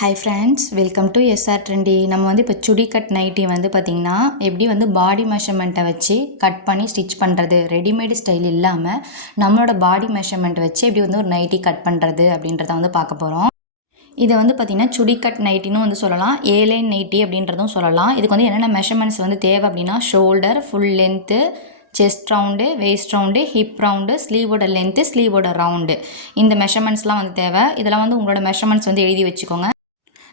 Hi friends, welcome to SR trendy. நம்ம வந்து இப்போ சுடி கட் நைட்டி வந்து பார்த்திங்கன்னா எப்படி வந்து பாடி மெஷர்மெண்ட்டை வச்சு கட் பண்ணி ஸ்டிச் பண்ணுறது, ரெடிமேடு ஸ்டைல் இல்லாமல் நம்மளோட பாடி மெஷர்மெண்ட்டை வச்சு எப்படி வந்து ஒரு நைட்டி கட் பண்ணுறது அப்படின்றத வந்து பார்க்க போகிறோம். இதை வந்து பார்த்திங்கன்னா சுடி கட் நைட்டின்னு வந்து சொல்லலாம், ஏலைன் நைட்டி அப்படின்றதும் சொல்லலாம். இதுக்கு வந்து என்னென்ன மெஷர்மெண்ட்ஸ் வந்து தேவை அப்படின்னா shoulder, full length, chest round, waist round, hip round, ஸ்லீவோட லென்த்து, ஸ்லீவோட ரவுண்டு, இந்த மெஷர்மெண்ட்ஸ்லாம் வந்து தேவை. இதெல்லாம் வந்து உங்களோட மெஷர்மெண்ட்ஸ் வந்து எழுதி வச்சுக்கோங்க.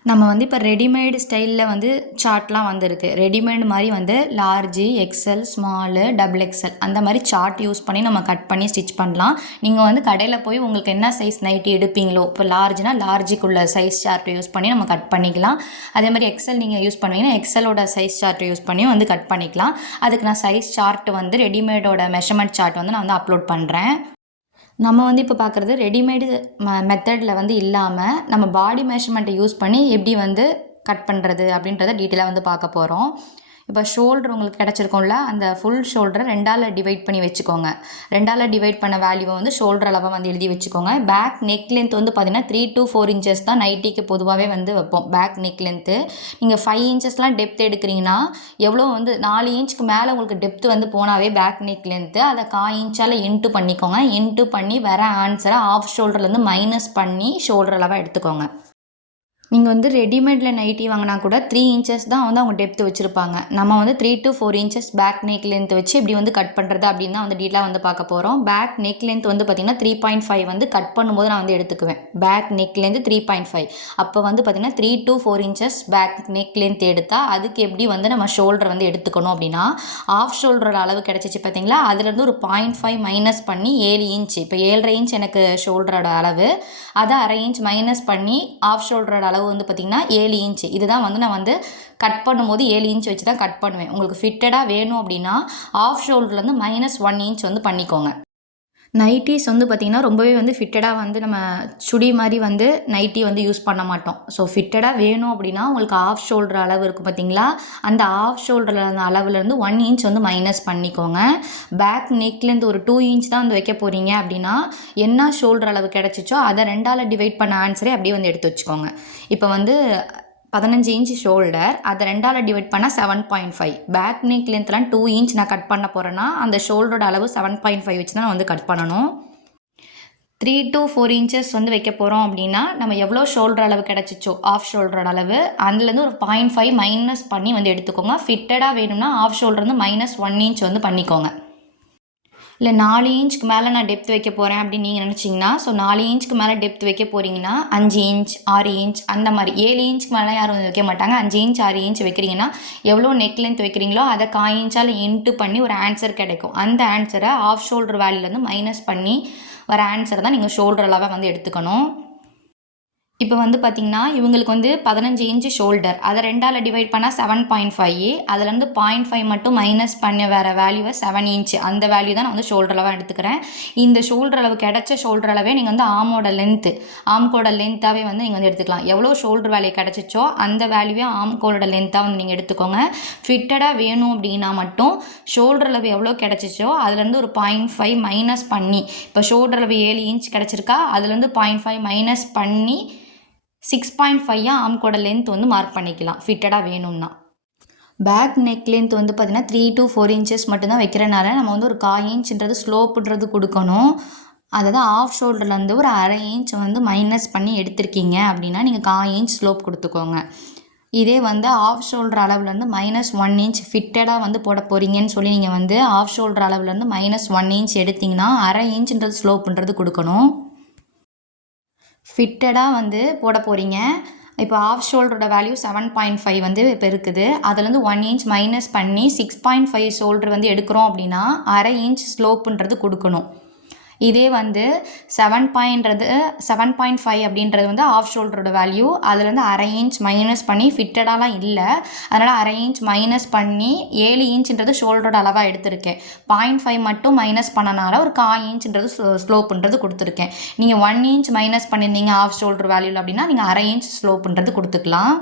நம்ம வந்து இப்போ ரெடிமேடு ஸ்டைலில் வந்து சார்ட்லாம் வந்துருக்கு. ரெடிமேடு மாதிரி வந்து large, XL, small, double XL அந்த மாதிரி சார்ட் யூஸ் பண்ணி நம்ம கட் பண்ணி ஸ்டிச் பண்ணலாம். நீங்கள் வந்து கடையில் போய் உங்களுக்கு என்ன சைஸ் நைட்டி எடுப்பீங்களோ, இப்போ லார்ஜ்னால் லார்ஜுக்குள்ள சைஸ் சார்ட்டை யூஸ் பண்ணி நம்ம கட் பண்ணிக்கலாம். அதே மாதிரி எக்ஸல் நீங்கள் யூஸ் பண்ணுவீங்கன்னா எக்ஸலோட சைஸ் சார்ட்டை யூஸ் பண்ணி வந்து கட் பண்ணிக்கலாம். அதுக்கு நான் சைஸ் சார்ட் வந்து ரெடிமேடோட மெஷர்மெண்ட் சார்ட் வந்து நான் வந்து அப்லோட் பண்ணுறேன். நம்ம வந்து இப்போ பார்க்குறது ரெடிமேடு மெத்தடில் வந்து இல்லாமல் நம்ம பாடி மெஷர்மெண்ட்டை யூஸ் பண்ணி எப்படி வந்து கட் பண்ணுறது அப்படின்றத டீட்டெயிலாக வந்து பார்க்க போகிறோம். இப்போ ஷோல்டர் உங்களுக்கு கிடச்சிருக்கோம்ல, அந்த ஃபுல் ஷோல்டரை 2ஆல் டிவைட் பண்ணி வச்சுக்கோங்க. 2ஆல் டிவைட் பண்ண வேல்யூவை வந்து ஷோல்டர் அளவாக வந்து எழுதி வச்சுக்கோங்க. பேக் நெக் லென்த் வந்து பார்த்திங்கன்னா 3 to 4 இன்ச்சஸ் தான் நைட்டிக்கு பொதுவாகவே வந்து வைப்போம். பேக் நெக் லென்த்து நீங்கள் 5 இன்ச்சஸ்லாம் டெப்த் எடுக்கிறீங்கன்னா எவ்வளோ வந்து 4 இன்ச்சுக்கு மேலே உங்களுக்கு டெப்த் வந்து போனாவே பேக் நெக் லென்த்து அதை 1/4 இன்ச்சால் இன்ட்டு பண்ணிக்கோங்க. இன்ட்டு பண்ணி வர ஆன்சரை ஆஃப் ஷோல்டர்லேருந்து மைனஸ் பண்ணி ஷோல்டர் அளவாக எடுத்துக்கோங்க. நீங்கள் வந்து ரெடிமேடில் நைட்டி வாங்கினா கூட 3 இன்ச்சஸ் தான் வந்து அவங்க டெப்த் வச்சுருப்பாங்க. நம்ம வந்து 3 to 4 inches back neck length வச்சு எப்படி வந்து கட் பண்ணுறது அப்படின்னு தான் வந்து டீட்டெயிலாக வந்து பார்க்க போகிறோம். பேக் நெக் லென்த் வந்து பார்த்திங்கன்னா 3.5 வந்து கட் பண்ணும்போது நான் வந்து எடுத்துக்குவேன். Back neck length 3.5. அப்போ வந்து பார்த்திங்கன்னா 3 to 4 inches back neck length எடுத்தால் அதுக்கு எப்படி வந்து நம்ம ஷோல்டர் வந்து எடுத்துக்கணும் அப்படின்னா ஆஃப் ஷோல்டரோட அளவு கிடச்சிச்சு பார்த்தீங்களா, அதுலேருந்து ஒரு 0.5 மைனஸ் பண்ணி 7 இன்ச். இப்போ 7.5 இன்ச் எனக்கு ஷோல்டரோட அளவு, அதை 1/2 இன்ச் மைனஸ் பண்ணி ஆஃப் ஷோல்டரோட அளவு வந்து பார்த்திங்கன்னா 7 இன்ச். இதுதான் வந்து நான் வந்து கட் பண்ணும்போது 7 இன்ச் வச்சு தான் கட் பண்ணுவேன். உங்களுக்கு ஃபிட்டடாக வேணும் அப்படின்னா ஆஃப் ஷோல்டர்லேருந்து -1 இன்ச் வந்து பண்ணிக்கோங்க. நைட்டிஸ் வந்து பார்த்திங்கன்னா ரொம்பவே வந்து ஃபிட்டடாக வந்து நம்ம சுடி மாதிரி வந்து நைட்டி வந்து யூஸ் பண்ண மாட்டோம். ஸோ ஃபிட்டடாக வேணும் அப்படின்னா உங்களுக்கு ஆஃப் ஷோல்டர் அளவு இருக்குது பார்த்திங்களா, அந்த ஆஃப் ஷோல்டரில் அந்த அளவுலேருந்து 1 இன்ச் வந்து மைனஸ் பண்ணிக்கோங்க. பேக் நெக்லேருந்து ஒரு 2 இன்ச் தான் வந்து வைக்க போகிறீங்க அப்படின்னா என்ன ஷோல்டர் அளவு கிடச்சிச்சோ அதை 2ஆல் டிவைட் பண்ண ஆன்சரே அப்படியே வந்து எடுத்து வச்சுக்கோங்க. இப்போ வந்து 15 இன்ச் ஷோல்டர், அதை 2ஆல் டிவைட் பண்ணால் 7.5. பேக் நெக் லென்த்லாம் 2 இன்ச் நான் கட் பண்ண போகிறேன்னா அந்த ஷோல்டரோட அளவு 7.5 வச்சு தான் நான் வந்து கட் பண்ணணும். 3 to 4 இன்ச்சஸ் வந்து வைக்க போகிறோம் அப்படின்னா நம்ம எவ்வளோ ஷோல்டர் அளவு கிடச்சிச்சோ ஆஃப் ஷோல்டரோட அளவு அதுலேருந்து ஒரு 0.5 மைனஸ் பண்ணி வந்து எடுத்துக்கோங்க. ஃபிட்டடாக வேணும்னா ஆஃப் ஷோல்டர் வந்து -1 இன்ச் வந்து பண்ணிக்கோங்க. இல்லை 4 இன்ச்சுக்கு மேலே நான் டெப்த் வைக்க போகிறேன் அப்படின்னு நீங்கள் நினச்சிங்கன்னா, ஸோ 4 இன்ச்சுக்கு மேலே டெப்த் வைக்க போகிறீங்கன்னா 5 இன்ச் 6 இன்ச் அந்த மாதிரி 7 இன்ச்சுக்கு மேலே யாரும் வைக்க மாட்டாங்க. 5 இன்ச் 6 இன்ச் வைக்கிறீங்கன்னா எவ்வளோ நெக் லென்த் வைக்கிறீங்களோ அதை 1/4 இன்ச்சால் இன்ட்டு பண்ணி ஒரு ஆன்சர் கிடைக்கும். அந்த ஆன்சரை ஆஃப் ஷோல்டர் வேல்யூலேருந்து மைனஸ் பண்ணி வர ஆன்சரை தான் நீங்கள் ஷோல்டர் அளவாக வந்து எடுத்துக்கணும். இப்போ வந்து பார்த்திங்கன்னா இவங்களுக்கு வந்து 15 இன்ச்சு ஷோல்டர், அதை 2ஆல் டிவைட் பண்ணால் 7.5. அதுலேருந்து 0.5 மட்டும் மைனஸ் பண்ண வேறு வேல்யூவை 7 இன்ச்சு அந்த வேல்யூ தான் நான் வந்து ஷோல்டர் அளவாக எடுத்துக்கிறேன். இந்த ஷோல்டர் அளவு கிடச்ச ஷோல்டர் அளவே நீங்கள் வந்து ஆம்கோட லென்த்தாகவே வந்து நீங்கள் வந்து எடுத்துக்கலாம். எவ்வளோ ஷோல்டர் வேல்யூ கிடச்சிச்சோ அந்த வேல்யூவே ஆம்கோட லென்த்தாக வந்து நீங்கள் எடுத்துக்கோங்க. ஃபிட்டடாக வேணும் அப்படின்னா மட்டும் ஷோல்டர் அளவு எவ்வளோ கிடச்சிச்சோ அதுலேருந்து ஒரு 0.5 மைனஸ் பண்ணி, இப்போ ஷோல்டர் அளவு 7 இன்ச் கிடச்சிருக்கா, அதுலேருந்து 0.5 மைனஸ் பண்ணி 6.5 ஆம்கோட லென்த் வந்து மார்க் பண்ணிக்கலாம் ஃபிட்டடாக வேணும்னா. பேக் நெக் லென்த் வந்து பார்த்திங்கன்னா 3 to 4 இன்ச்சஸ் மட்டும்தான் வைக்கிறனால நம்ம வந்து ஒரு 1/4 இன்ச்ன்றது ஸ்லோப்புன்றது கொடுக்கணும். அதாவது ஆஃப் ஷோல்டர்லேருந்து ஒரு 1/2 இன்ச் வந்து மைனஸ் பண்ணி எடுத்திருக்கீங்க அப்படின்னா நீங்கள் 1/4 இன்ச் ஸ்லோப் கொடுத்துக்கோங்க. இதே வந்து ஆஃப் ஷோல்டர் அளவுலேருந்து -1 இன்ச் ஃபிட்டடாக வந்து போட போகிறீங்கன்னு சொல்லி நீங்கள் வந்து ஆஃப் ஷோல்டர் அளவுலேருந்து -1 இன்ச் எடுத்திங்கன்னா 1/2 இன்ச்ன்றது ஸ்லோப்புன்றது கொடுக்கணும். ஃபிட்டடாக வந்து போட போகிறீங்க. இப்போ ஆஃப் ஷோல்டரோட வேல்யூ 7.5 வந்து இப்போ இருக்குது, அதுலேருந்து 1 இன்ச் மைனஸ் பண்ணி 6.5 ஷோல்டர் வந்து எடுக்கிறோம் அப்படின்னா 1/2 இன்ச் ஸ்லோப்புன்றது கொடுக்கணும். இதே வந்து 7.5 அப்படின்றது வந்து ஆஃப் ஷோல்டரோட வேல்யூ, அதுலேருந்து 1/2 இன்ச் மைனஸ் பண்ணி ஃபிட்டடாலாம் இல்லை, அதனால் 1/2 இன்ச் மைனஸ் பண்ணி 7 இன்ச்ன்றது ஷோல்டரோட அளவாக எடுத்திருக்கேன். 0.5 மட்டும் மைனஸ் பண்ணனால ஒரு 1/4 இன்ச்ன்றது ஸ்லோப்புன்றது கொடுத்துருக்கேன். நீங்கள் 1 இன்ச் மைனஸ் பண்ணியிருந்தீங்க ஆஃப் ஷோல்டர் வேல்யூவில் அப்படின்னா நீங்கள் 1/2 இன்ச் ஸ்லோப்புன்றது கொடுத்துக்கலாம்.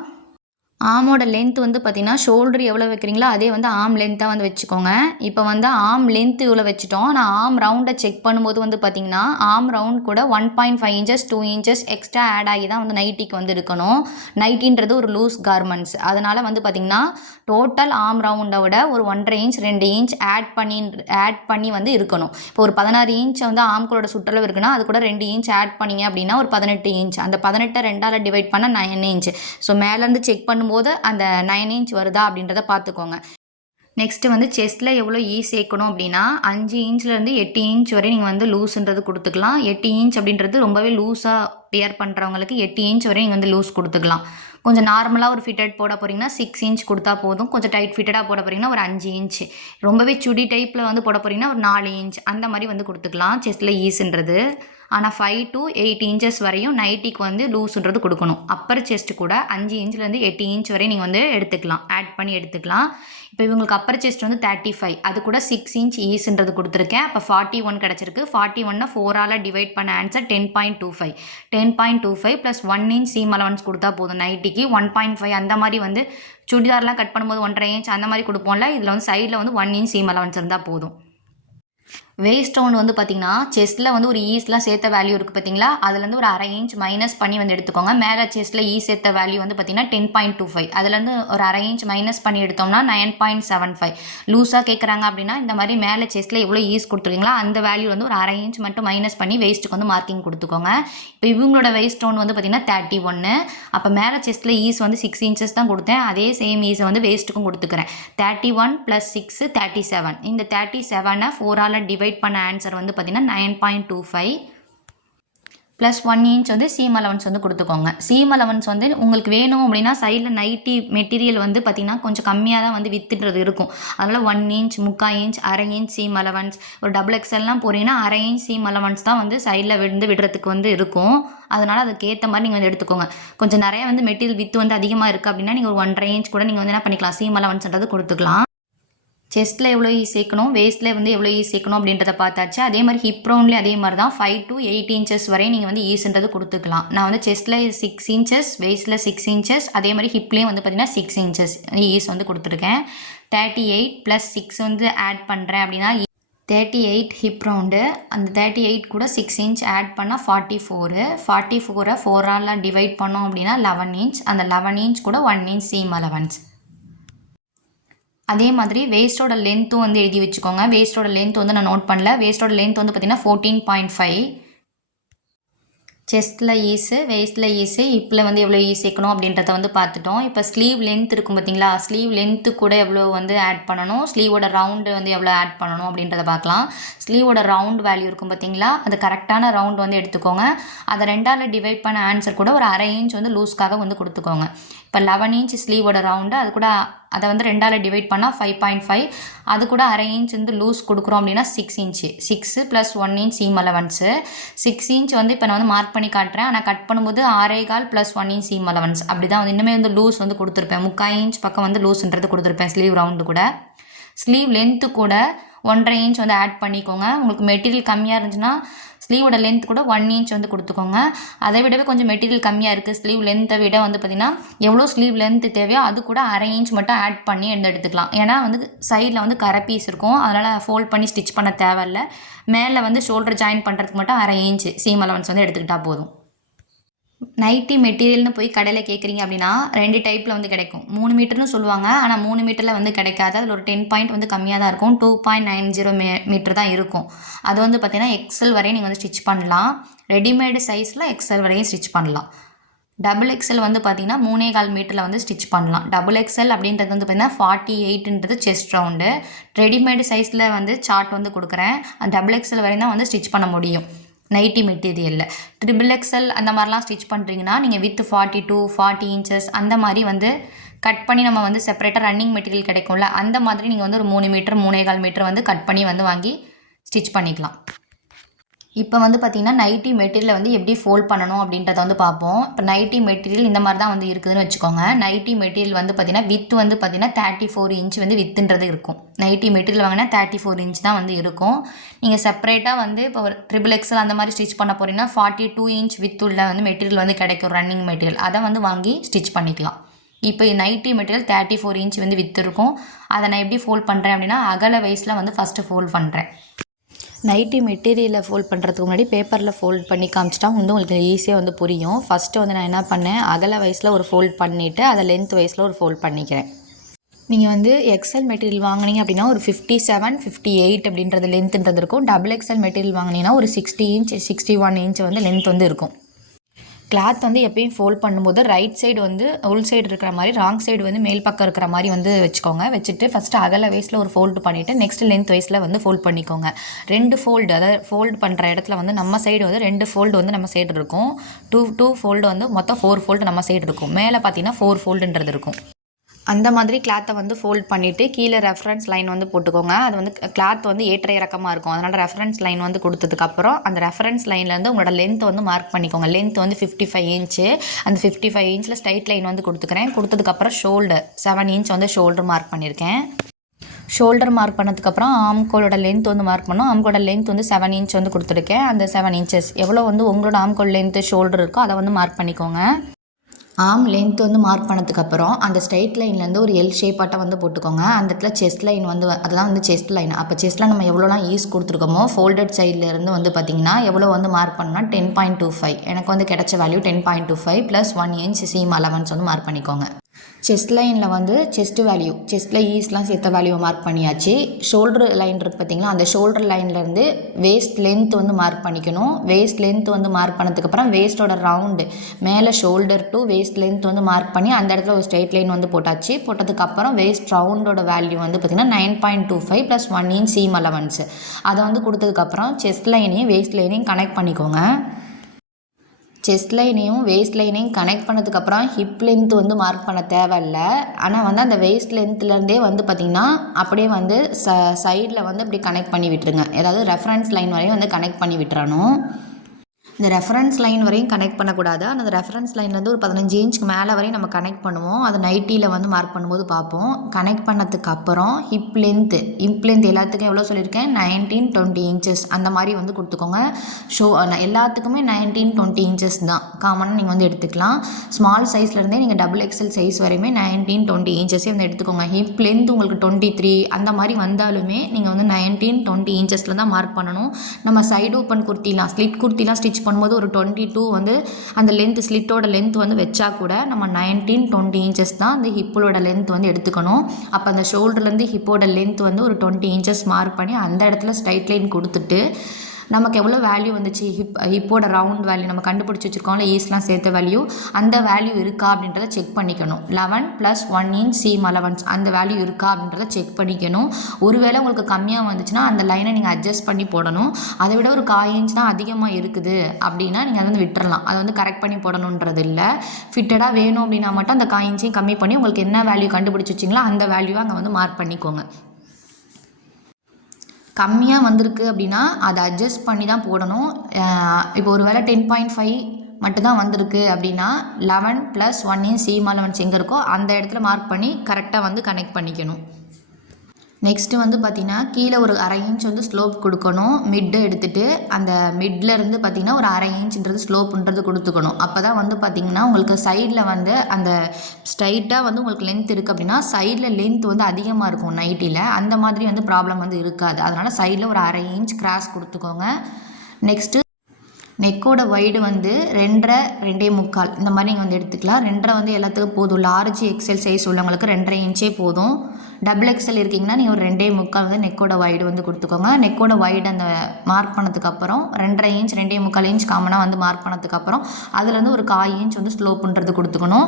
ஆமோட லென்த் வந்து பார்த்திங்கன்னா ஷோல்டர் எவ்வளோ வைக்கிறீங்களோ அதே வந்து ஆம் லென்த்தாக வந்து வச்சுக்கோங்க. இப்போ வந்து ஆம் லென்த் இவ்வளோ வச்சுட்டோம். நான் ஆம் ரவுண்டை செக் பண்ணும்போது வந்து பார்த்திங்கன்னா ஆம் ரவுண்ட் கூட 1.5 இன்ச்சஸ் 2 இன்ச்சஸ் எக்ஸ்ட்ரா ஆட் ஆகி தான் வந்து நைட்டிக்கு வந்து இருக்கணும். நைட்டின்றது ஒரு லூஸ் கார்மெண்ட்ஸ், அதனால் வந்து பார்த்திங்கன்னா டோட்டல் ஆம் ரவுண்டை விட ஒரு 1.5 இன்ச் 2 இன்ச் ஆட் பண்ணி வந்து இருக்கணும். இப்போ ஒரு 16 இன்ச் வந்து ஆம்களோட சுற்றளவு இருக்குன்னா அது கூட 2 இன்ச் ஆட் பண்ணிங்க அப்படின்னா ஒரு 18 இன்ச். அந்த 18 2ஆல் டிவைட் பண்ணால் 9 இன்ச். ஸோ மேலேருந்து செக் பண்ணும்போது அந்த 9 இன்ச் வருதா அப்படின்றத பார்த்துக்கோங்க. நெக்ஸ்ட்டு வந்து செஸ்ட்டில் எவ்வளோ சேர்க்கணும் அப்படின்னா 5 இன்ச்லேருந்து 8 இன்ச் வரை நீங்கள் வந்து லூஸுன்றது கொடுத்துக்கலாம். 8 இன்ச் அப்படின்றது ரொம்பவே லூஸாக வியர் பண்ணுறவங்களுக்கு 8 இன்ச் வரை நீங்கள் வந்து லூஸ் கொடுத்துக்கலாம். கொஞ்சம் நார்மலாக ஒரு ஃபிட்டட் போட போகிறீங்கன்னா 6 இன்ச் கொடுத்தா போதும். கொஞ்சம் டைட் ஃபிட்டடாக போட போகிறீங்கன்னா ஒரு 5 இன்ச். ரொம்பவே சுடி டைப்பில் வந்து போட போகிறீங்கன்னா ஒரு 4 இன்ச் அந்த மாதிரி வந்து கொடுத்துக்கலாம் செஸ்ட்டில் ஈஸுன்றது. ஆனால் 5 to 8 இன்ச்சஸ் வரையும் நைட்டிக்கு வந்து லூஸுன்றது கொடுக்கணும். அப்பர் செஸ்ட்டு கூட 5 இன்ச்லேருந்து 8 இன்ச் வரை நீங்கள் வந்து எடுத்துக்கலாம், ஆட் பண்ணி எடுத்துக்கலாம். இப்போ இவங்களுக்கு அப்பர் செஸ்ட் வந்து 35, அது கூட 6 இன்ச் ஈஸுன்றது கொடுத்துருக்கேன். அப்போ 41 கிடச்சிருக்கு. 41 4ஆல் டிவைட் பண்ண answer 10.25. 10.25 plus 1 inch seam allowance கொடுத்தா போதும். நைட்டிக்கு 1.5 அந்த மாதிரி வந்து சுடிதார்லாம் கட் பண்ணும்போது 1.5 இன்ச் அந்த மாதிரி கொடுப்போம்ல, இதில் வந்து சைடில் வந்து 1 இன்ச் சீம் அலவன்ஸ் இருந்தால் போதும். வேஸ்ட் ரவுண்ட் வந்து பார்த்திங்கன்னா செஸ்ட்டில் வந்து ஒரு ஈஸ்லாம் சேர்த்த வேல்யூ இருக்குது பார்த்தீங்களா, அதுலேருந்து ஒரு 1/2 இன்ச் மைனஸ் பண்ணி வந்து எடுத்துக்கோங்க. மேலே செஸ்ட்டில் சேர்த்த வேல்யூ வந்து பார்த்திங்கன்னா 10.25, அதுலேருந்து ஒரு 1/2 இன்ச் மைனஸ் பண்ணி எடுத்தோம்னா 9.75. லூஸாக கேட்குறாங்க அப்படின்னா இந்த மாதிரி மேலே செஸ்ட்டில் எவ்வளோ ஈஸ் கொடுத்துருக்கீங்களா அந்த வேல்யூ வந்து ஒரு 1/2 இன்ச் மட்டும் மைனஸ் பண்ணி வேஸ்ட்டுக்கு வந்து மார்க்கிங் கொடுத்துக்கோங்க. இப்போ இவங்களோட வேஸ்ட் ரவுண்ட் வந்து பார்த்திங்கன்னா 31. அப்போ மேலே செஸ்ட்டில் ஈஸ் வந்து 6 இன்ச்சஸ் தான் கொடுத்தேன், அதே சேம் ஈஸை வந்து வேஸ்ட்டுக்கும் கொடுத்துக்கிறேன். 31 + 6 37. இந்த 37 4ஆல் டிவைட் பண்ண ஆன்சர் வந்து பார்த்தீங்கன்னா 9.25 ப்ளஸ் 1 இன்ச் வந்து சீம் அலவன்ஸ் வந்து கொடுத்துக்கோங்க. சீம் அலவன்ஸ் வந்து உங்களுக்கு வேணும் அப்படின்னா சைடில் நைட்டி மெட்டீரியல் வந்து பார்த்திங்கன்னா கொஞ்சம் கம்மியாக தான் வந்து வித்துன்றது இருக்கும். அதனால் 1 inch 3/4 inch 1/2 inch seam allowance, ஒரு XXLலாம் போகிறீங்கன்னா 1/2 இன்ச் சீம் அலவன்ஸ் தான் வந்து சைடில் விடுறதுக்கு வந்து இருக்கும். அதனால் அதுக்கேற்ற மாதிரி நீங்கள் வந்து எடுத்துக்கோங்க. கொஞ்சம் நிறைய வந்து மெட்டீரியல் வித்து வந்து அதிகமாக இருக்குது அப்படின்னா நீங்கள் ஒரு 1.5 இன்ச் கூட நீங்கள் வந்து என்ன பண்ணிக்கலாம், சீம் அலவன்ஸ்ன்றது கொடுத்துக்கலாம். செஸ்ட்டில் எவ்வளோ சேர்க்கணும், வேஸ்ட்டில் வந்து எவ்வளோ சேர்க்கணும் அப்படின்றத பார்த்தாச்சு. அதே மாதிரி ஹிப் ரவுண்ட்லேயே அதே மாதிரி தான் 5 to 8 இன்ச்சஸ் வரை நீங்கள் வந்து ஈஸுன்றது கொடுத்துக்கலாம். நான் வந்து செஸ்ட்டில் 6 இன்ச்சஸ், வேஸ்ட்டில் 6 இன்ச்சஸ், அதே மாதிரி ஹிப்லேயும் வந்து பார்த்திங்கன்னா 6 இன்ச்சஸ் ஈஸ் வந்து கொடுத்துருக்கேன். 38 + 6 வந்து ஆட் பண்ணுறேன் அப்படின்னா 38 ஹிப் ரவுண்டு. அந்த 38 கூட 6 இன்ச் ஆட் பண்ணால் 44. 44 4ஆல் டிவைட் பண்ணோம் அப்படின்னா 11 இன்ச். அந்த 11 இன்ச் கூட 1 இன்ச் சீம் அலவன்ஸ். அதே மாதிரி வேஸ்ட்டோட லென்த்தும் வந்து எழுதி வச்சுக்கோங்க. வேஸ்ட்டோட லென்த் வந்து நான் நோட் பண்ணல. வேஸ்ட்டோட லென்த் வந்து பார்த்திங்கன்னா 14.5. செஸ்ட்டில் ஈஸு, வேஸ்ட்டில் ஈஸு, ஹிப்பில் வந்து எவ்வளோ சேர்க்கணும் அப்படின்றத வந்து பார்த்துட்டோம். இப்போ ஸ்லீவ் லென்த் இருக்கும் பார்த்திங்களா, ஸ்லீவ் லென்த்து கூட எவ்வளோ வந்து ஆட் பண்ணணும், ஸ்லீவோட ரவுண்டு வந்து எவ்வளோ ஆட் பண்ணணும் அப்படின்றத பார்க்கலாம். ஸ்லீவோட ரவுண்ட் வேல்யூ இருக்கும் பார்த்திங்களா, அது கரெக்டான ரவுண்ட் வந்து எடுத்துக்கோங்க. அதை 2ஆல் டிவைட் பண்ண ஆன்சர் கூட ஒரு 1/2 இன்ச் வந்து லூஸ்க்காக வந்து கொடுத்துக்கோங்க. இப்போ 11 இன்ச் ஸ்லீவோட ரவுண்டு, அது கூட அதை வந்து 2ஆல் டிவைட் பண்ணால் 5.5. அது கூட 1/2 இன்ச் வந்து லூஸ் கொடுக்குறோம் அப்படின்னா 6 inch. 6 + 1 inch seam allowance. 6 inch வந்து இப்போ நான் வந்து மார்க் பண்ணி காட்டுறேன். ஆனால் கட் பண்ணும்போது 6.25 + 1 இன்ச் சீம் அலவன்ஸ் அப்படி தான் வந்து இன்னுமே வந்து லூஸ் வந்து கொடுத்துருப்பேன். 3/4 இன்ச் பக்கம் வந்து லூஸ்ன்றது கொடுத்துருப்பேன் ஸ்லீவ் ரவுண்டு கூட. ஸ்லீவ் லென்த்து கூட 1.5 இன்ச் வந்து ஆட் பண்ணிக்கோங்க. உங்களுக்கு மெட்டீரியல் கம்மியாக இருந்துச்சுன்னா ஸ்லீவோட லென்த் கூட 1 இன்ச் வந்து கொடுத்துக்கோங்க. அதை விடவே கொஞ்சம் மெட்டீரியல் கம்மியாக இருக்குது, ஸ்லீவ் லென்த்தை விட வந்து பார்த்திங்கன்னா எவ்வளோ ஸ்லீவ் லென்த் தேவையோ அது கூட 1/2 இன்ச் மட்டும் ஆட் பண்ணி எடுத்துக்கலாம். ஏன்னா வந்து சைடில் வந்து கரை பீஸ் இருக்கும், அதனால் ஃபோல்ட் பண்ணி ஸ்டிச் பண்ண தேவையில்லை. மேலே வந்து ஷோல்டர் ஜாயின் பண்ணுறதுக்கு மட்டும் 1/2 இன்ச் சீம் அலவன்ஸ் வந்து எடுத்துக்கிட்டால் போதும். நைட்டி மெட்டீரியல்னு போய் கடையில் கேட்குறீங்க அப்படின்னா 2 டைப்பில் வந்து கிடைக்கும். 3 மீட்டர்னு சொல்லுவாங்க, ஆனால் 3 மீட்டரில் வந்து கிடைக்காது. அதில் ஒரு 10 பாயிண்ட் வந்து கம்மியாக தான் இருக்கும். 2.90 மீட்டர் தான் இருக்கும். அது வந்து பார்த்திங்கன்னா XL வரையும் நீங்கள் வந்து ஸ்டிச் பண்ணலாம். ரெடிமேடு சைஸில் XL வரையும் ஸ்டிச் பண்ணலாம். XXL வந்து பார்த்திங்கன்னா 3.25 மீட்டரில் வந்து ஸ்டிச் பண்ணலாம். XXL அப்படின்றது வந்து பார்த்திங்கன்னா 48ன்றது செஸ்ட் ரவுண்டு. ரெடிமேடு சைஸில் வந்து சார்ட் வந்து கொடுக்குறேன். XXL வரையும் தான் வந்து ஸ்டிச் பண்ண முடியும் நைட்டி மெட்டீரியலில். XXL அந்த மாதிரிலாம் ஸ்டிச் பண்ணுறீங்கன்னா நீங்கள் வித் 42 40 இன்ச்சஸ் அந்த மாதிரி வந்து கட் பண்ணி நம்ம வந்து செப்பரேட்டாக ரன்னிங் மெட்டீரியல் கிடைக்கும்ல, அந்த மாதிரி நீங்கள் வந்து ஒரு 3 மீட்டர் 3.25 மீட்டர் வந்து கட் பண்ணி வந்து வாங்கி ஸ்டிச் பண்ணிக்கலாம். இப்போ வந்து பார்த்திங்கன்னா நைட்டி மெட்டீரியலை வந்து எப்படி ஃபோல்ட் பண்ணணும் அப்படின்றத வந்து பார்ப்போம். இப்போ நைட்டி மெட்டீரியல் இந்த மாதிரி தான் வந்து இருக்குதுன்னு வச்சுக்கோங்க. நைட்டி மெட்டீரியல் வந்து பார்த்திங்கன்னா வித் வந்து பார்த்திங்கன்னா 34 இன்ச் வந்து வித்துன்றது இருக்கும். நைட்டி மெட்டீரியல் வாங்கினா 34 இன்ச் தான் வந்து இருக்கும். நீங்கள் செப்பரேட்டாக வந்து இப்போ ஒரு XXL அந்த மாதிரி ஸ்டிச் பண்ண போகிறீங்கன்னா 42 இன்ச் வித் உள்ள வந்து மெட்டீரியல் வந்து கிடைக்கும், ரன்னிங் மெட்டீரியல். அதை வந்து வாங்கி ஸ்டிச் பண்ணிக்கலாம். இப்போ நைட்டி மெட்டீரியல் 34 இன்ச் வந்து விற்றுருக்கும். அதை நான் எப்படி ஃபோல்ட் பண்ணுறேன் அப்படின்னா அகல வயசில் வந்து ஃபஸ்ட்டு ஃபோல்ட் பண்ணுறேன். நைட்டி மெட்டீரியலை ஃபோல்ட் பண்ணுறதுக்கு முன்னாடி பேப்பரில் ஃபோல்ட் பண்ணி காமிச்சிட்டா வந்து உங்களுக்கு ஈஸியாக வந்து புரியும். ஃபஸ்ட்டு வந்து நான் என்ன பண்ணேன், அகல வயசில் ஒரு ஃபோல்ட் பண்ணிவிட்டு அதை லென்த் வயசில் ஒரு ஃபோல்ட் பண்ணிக்கிறேன். நீங்கள் வந்து எக்ஸல் மெட்டீரியல் வாங்கினீங்க அப்படின்னா ஒரு 57, 58 அப்படின்றது லென்த்துன்றது இருக்கும். டபுள் எக்ஸல் மெட்டீரியல் வாங்கினீங்கன்னா ஒரு 60 இன்ச் 61 இன்ச் வந்து லென்த் வந்து இருக்கும். கிளாத் வந்து எப்பயும் ஃபோல்ட் பண்ணும்போது ரைட் சைடு வந்து உள் சைடு இருக்கிற மாதிரி, ராங் சைடு வந்து மேல் பக்கம் இருக்கிற மாதிரி வந்து வச்சுக்கோங்க. வச்சுட்டு ஃபஸ்ட்டு அகல வயசில் ஒரு ஃபோல்டு பண்ணிவிட்டு நெக்ஸ்ட் லென்த் வயசில் வந்து ஃபோல்ட் பண்ணிக்கோங்க. 2 ஃபோல்டு, அதாவது ஃபோல்டு பண்ணுற இடத்துல வந்து நம்ம சைடு வந்து 2 ஃபோல்டு வந்து நம்ம சைடு இருக்கும். 2 ஃபோல்டு வந்து மொத்தம் 4 ஃபோல்டு நம்ம சைடு இருக்கும். மேலே பார்த்தீங்கன்னா 4 ஃபோல்டுன்றது இருக்கும். அந்த மாதிரி கிளாத்தை வந்து ஃபோல்ட் பண்ணிவிட்டு கீழே ரெஃபரன்ஸ் லைன் வந்து போட்டுக்கோங்க. அது வந்து கிளாத் வந்து ஏற்ற இறக்கமாக இருக்கும். அதனால் ரெஃபரன்ஸ் லைன் வந்து கொடுத்ததுக்கப்புறம் அந்த ரெஃபரன்ஸ் லைன்லேருந்து உங்களோட லென்த் வந்து மார்க் பண்ணிக்கோங்க. லென்த் வந்து 55 இன்ச்சு. அந்த 55 இன்ச்சில் ஸ்ட்ரைட் லைன் வந்து கொடுத்துக்கிறேன். கொடுத்ததுக்கப்புறம் ஷோல்டர் 7 இன்ச் வந்து ஷோல்டர் மார்க் பண்ணியிருக்கேன். ஷோல்டர் மார்க் பண்ணதுக்கப்புறம் ஆம்கோலோட லென்த் வந்து மார்க் பண்ணோம். ஆம்கோட லென்த் வந்து 7 இன்ச் வந்து கொடுத்துருக்கேன். அந்த 7 இன்ச்சஸ் எவ்வளோ வந்து உங்களோட ஆம்கோல் லென்த்து ஷோல்டர் இருக்கோ அதை வந்து மார்க் பண்ணிக்கோங்க. ஆம் லென்த் வந்து மார்க் பண்ணதுக்கப்புறம் அந்த ஸ்ட்ரைட் லைன்லேருந்து ஒரு எல் ஷேப்பாட்டை வந்து போட்டுக்கோங்க. அந்த இடத்துல செஸ்ட் லைன் வந்து அதுதான் வந்து செஸ்ட் லைன். அப்போ செஸ்ட்டில் நம்ம எவ்வளோலாம் ஈஸ் கொடுத்துருக்கோமோ ஃபோல்டட் சைட்லேருந்து வந்து பார்த்திங்கன்னா எவ்வளோ வந்து மார்க் பண்ணால் 10.25. எனக்கு வந்து கிடைச்ச value 10.25 plus 1 inch seam allowance வந்து மார்க் பண்ணிக்கோங்க. செஸ்ட் லைனில் வந்து செஸ்ட் வேல்யூ, செஸ்ட்டில் ஈஸ்லாம் சேர்த்த வேல்யூவை மார்க் பண்ணியாச்சு. ஷோல்டர் லைன் இருக்குது பார்த்திங்களா, அந்த ஷோல்டர் லைன்லேருந்து வேஸ்ட் லென்த் வந்து மார்க் பண்ணிக்கணும். வேஸ்ட் லென்த் வந்து மார்க் பண்ணதுக்கப்புறம் வேஸ்ட்டோட ரவுண்டு மேலே ஷோல்டர் டு வேஸ்ட் லென்த் வந்து மார்க் பண்ணி அந்த இடத்துல ஒரு ஸ்ட்ரெயிட் லைன் வந்து போட்டாச்சு. போட்டதுக்கப்புறம் வேஸ்ட் ரவுண்டோட வேல்யூ வந்து பார்த்திங்கன்னா 9.25 ப்ளஸ் 1 இன்ச் சீம் அலவன்ஸு. அதை வந்து கொடுத்ததுக்கப்புறம் செஸ்ட் லைனையும் வேஸ்ட் லைனையும் கனெக்ட் பண்ணிக்கோங்க. செஸ்ட் லைனையும் வேஸ்ட் லைனையும் கனெக்ட் பண்ணதுக்கப்புறம் ஹிப் லென்த் வந்து மார்க் பண்ண தேவையில்லை. ஆனால் வந்து அந்த வேஸ்ட் லென்த்லேருந்தே வந்து பார்த்திங்கன்னா அப்படியே வந்து சைடில் வந்து அப்படி கனெக்ட் பண்ணி விட்டுருங்க. ஏதாவது ரெஃபரன்ஸ் லைன் வரையும் வந்து கனெக்ட் பண்ணி விட்டுறணும். இந்த ரெஃபரன்ஸ் லைன் வரையும் கனெக்ட் பண்ணக்கூடாது. அந்த ரெஃபரன்ஸ் லைன்லேருந்து ஒரு 15 இன்ச்சுக்கு மேலே வரையும் நம்ம கனெக்ட் பண்ணுவோம். அது நைட்டியில் வந்து மார்க் பண்ணும்போது பார்ப்போம். கனெக்ட் பண்ணதுக்கு அப்புறம் ஹிப் லென்த்து எல்லாத்துக்கும் எவ்வளோ சொல்லியிருக்கேன், 19-20 இன்ச்சஸ் அந்த மாதிரி வந்து கொடுத்துக்கோங்க. எல்லாத்துக்குமே 19-20 இன்ச்சஸ் தான் காமனாக நீங்கள் வந்து எடுத்துக்கலாம். ஸ்மால் சைஸ்லேருந்தே நீங்கள் டபுள் எக்ஸல் சைஸ் வரையுமே 19-20 இன்ச்சஸே வந்து எடுத்துக்கோங்க. ஹிப் லென்த் உங்களுக்கு 23 அந்த மாதிரி வந்தாலுமே நீங்கள் வந்து 19-20 இன்ச்சஸில் தான் மார்க் பண்ணணும். நம்ம சைடு ஓப்பன் குர்த்திலாம் ஸ்லிட் குர்த்திலாம் ஸ்டிச் பண்ணும்போது ஒரு 22 வந்து அந்த லென்த் ஸ்லிட்டோட லென்த் வந்து வச்சா கூட நம்ம 19-20 இன்ச்சஸ் தான் அந்த ஹிப்போட லென்த் வந்து எடுத்துக்கணும். அப்போ அந்த ஷோல்டர்லேருந்து ஹிப்போட லென்த் வந்து ஒரு 20 இன்ச்சஸ் மார்க் பண்ணி அந்த இடத்துல ஸ்ட்ரைட் லைன் கொடுத்துட்டு நமக்கு எவ்வளோ வேல்யூ வந்துச்சு, ஹிப்போட ரவுண்ட் வேல்யூ நம்ம கண்டுபிடிச்சி வச்சுருக்கோம்ல ஈஸ்லாம் சேர்த்த வேல்யூ, அந்த வேல்யூ இருக்கா அப்படின்றத செக் பண்ணிக்கணும். 11 ப்ளஸ் 1 இன்ச் சீம் அலவன்ஸ் அந்த வேல்யூ இருக்கா அப்படின்றத செக் பண்ணிக்கணும். ஒருவேளை உங்களுக்கு கம்மியாக வந்துச்சுன்னா அந்த லைனை நீங்கள் அட்ஜஸ்ட் பண்ணி போடணும். அதை விட ஒரு 1/4 இன்ச் தான் அதிகமாக இருக்குது அப்படின்னா நீங்கள் அதை வந்து விட்டுறலாம். அதை வந்து கரெக்ட் பண்ணி போடணுன்றது இல்லை. ஃபிட்டடாக வேணும் அப்படின்னா மட்டும் அந்த 1/4 இன்ச்சையும் கம்மி பண்ணி உங்களுக்கு என்ன வேல்யூ கண்டுபிடிச்சி வச்சிங்களோ அந்த வேல்யூவை அங்கே வந்து மார்க் பண்ணிக்கோங்க. கம்மியாக வந்திருக்கு அப்படின்னா அதை அட்ஜஸ்ட் பண்ணி தான் போடணும். இப்போ ஒரு வேளை 10.5 மட்டும்தான் வந்திருக்கு அப்படின்னா 11 ப்ளஸ் 1 இன்ச் சீம் அலவன்ஸ் எங்கே இருக்கோ அந்த இடத்துல மார்க் பண்ணி கரெக்டாக வந்து கனெக்ட் பண்ணிக்கணும். நெக்ஸ்ட்டு வந்து பார்த்திங்கன்னா கீழே ஒரு 1/2 இன்ச் வந்து ஸ்லோப் கொடுக்கணும். மிட்டை எடுத்துகிட்டு அந்த மிட்லேருந்து பார்த்திங்கன்னா ஒரு 1/2 இன்ச்ன்றது ஸ்லோப்புன்றது கொடுத்துக்கணும். அப்போ தான் வந்து பார்த்திங்கன்னா உங்களுக்கு சைடில் வந்து அந்த ஸ்ட்ரைட்டாக வந்து உங்களுக்கு லென்த் இருக்குது அப்படின்னா சைடில் லென்த் வந்து அதிகமாக இருக்கும் நைட்டியில். அந்த மாதிரி வந்து ப்ராப்ளம் வந்து இருக்காது. அதனால் சைடில் ஒரு 1/2 இன்ச் கிராஸ் கொடுத்துக்கோங்க. நெக்ஸ்ட்டு நெக்கோட வைடு வந்து 2.5 2.25 இந்த மாதிரி நீங்கள் வந்து எடுத்துக்கலாம். 2.5 வந்து எல்லாத்துக்கும் போதும். லார்ஜ் எக்ஸல் சைஸ் உள்ளவங்களுக்கு 2.5 இன்ச்சே போதும். டபுள் எக்ஸல் இருக்கீங்கன்னா நீங்கள் ஒரு 2.25 வந்து நெக்கோட வைடு வந்து கொடுத்துக்கோங்க. நெக்கோட வைடு அந்த மார்க் பண்ணதுக்கப்புறம் 2.5 இன்ச் 2.25 இன்ச் காமனாக வந்து மார்க் பண்ணதுக்கப்புறம் அதுலேருந்து ஒரு 1/4 இன்ச் வந்து ஸ்லோப்புன்றது கொடுத்துக்கணும்.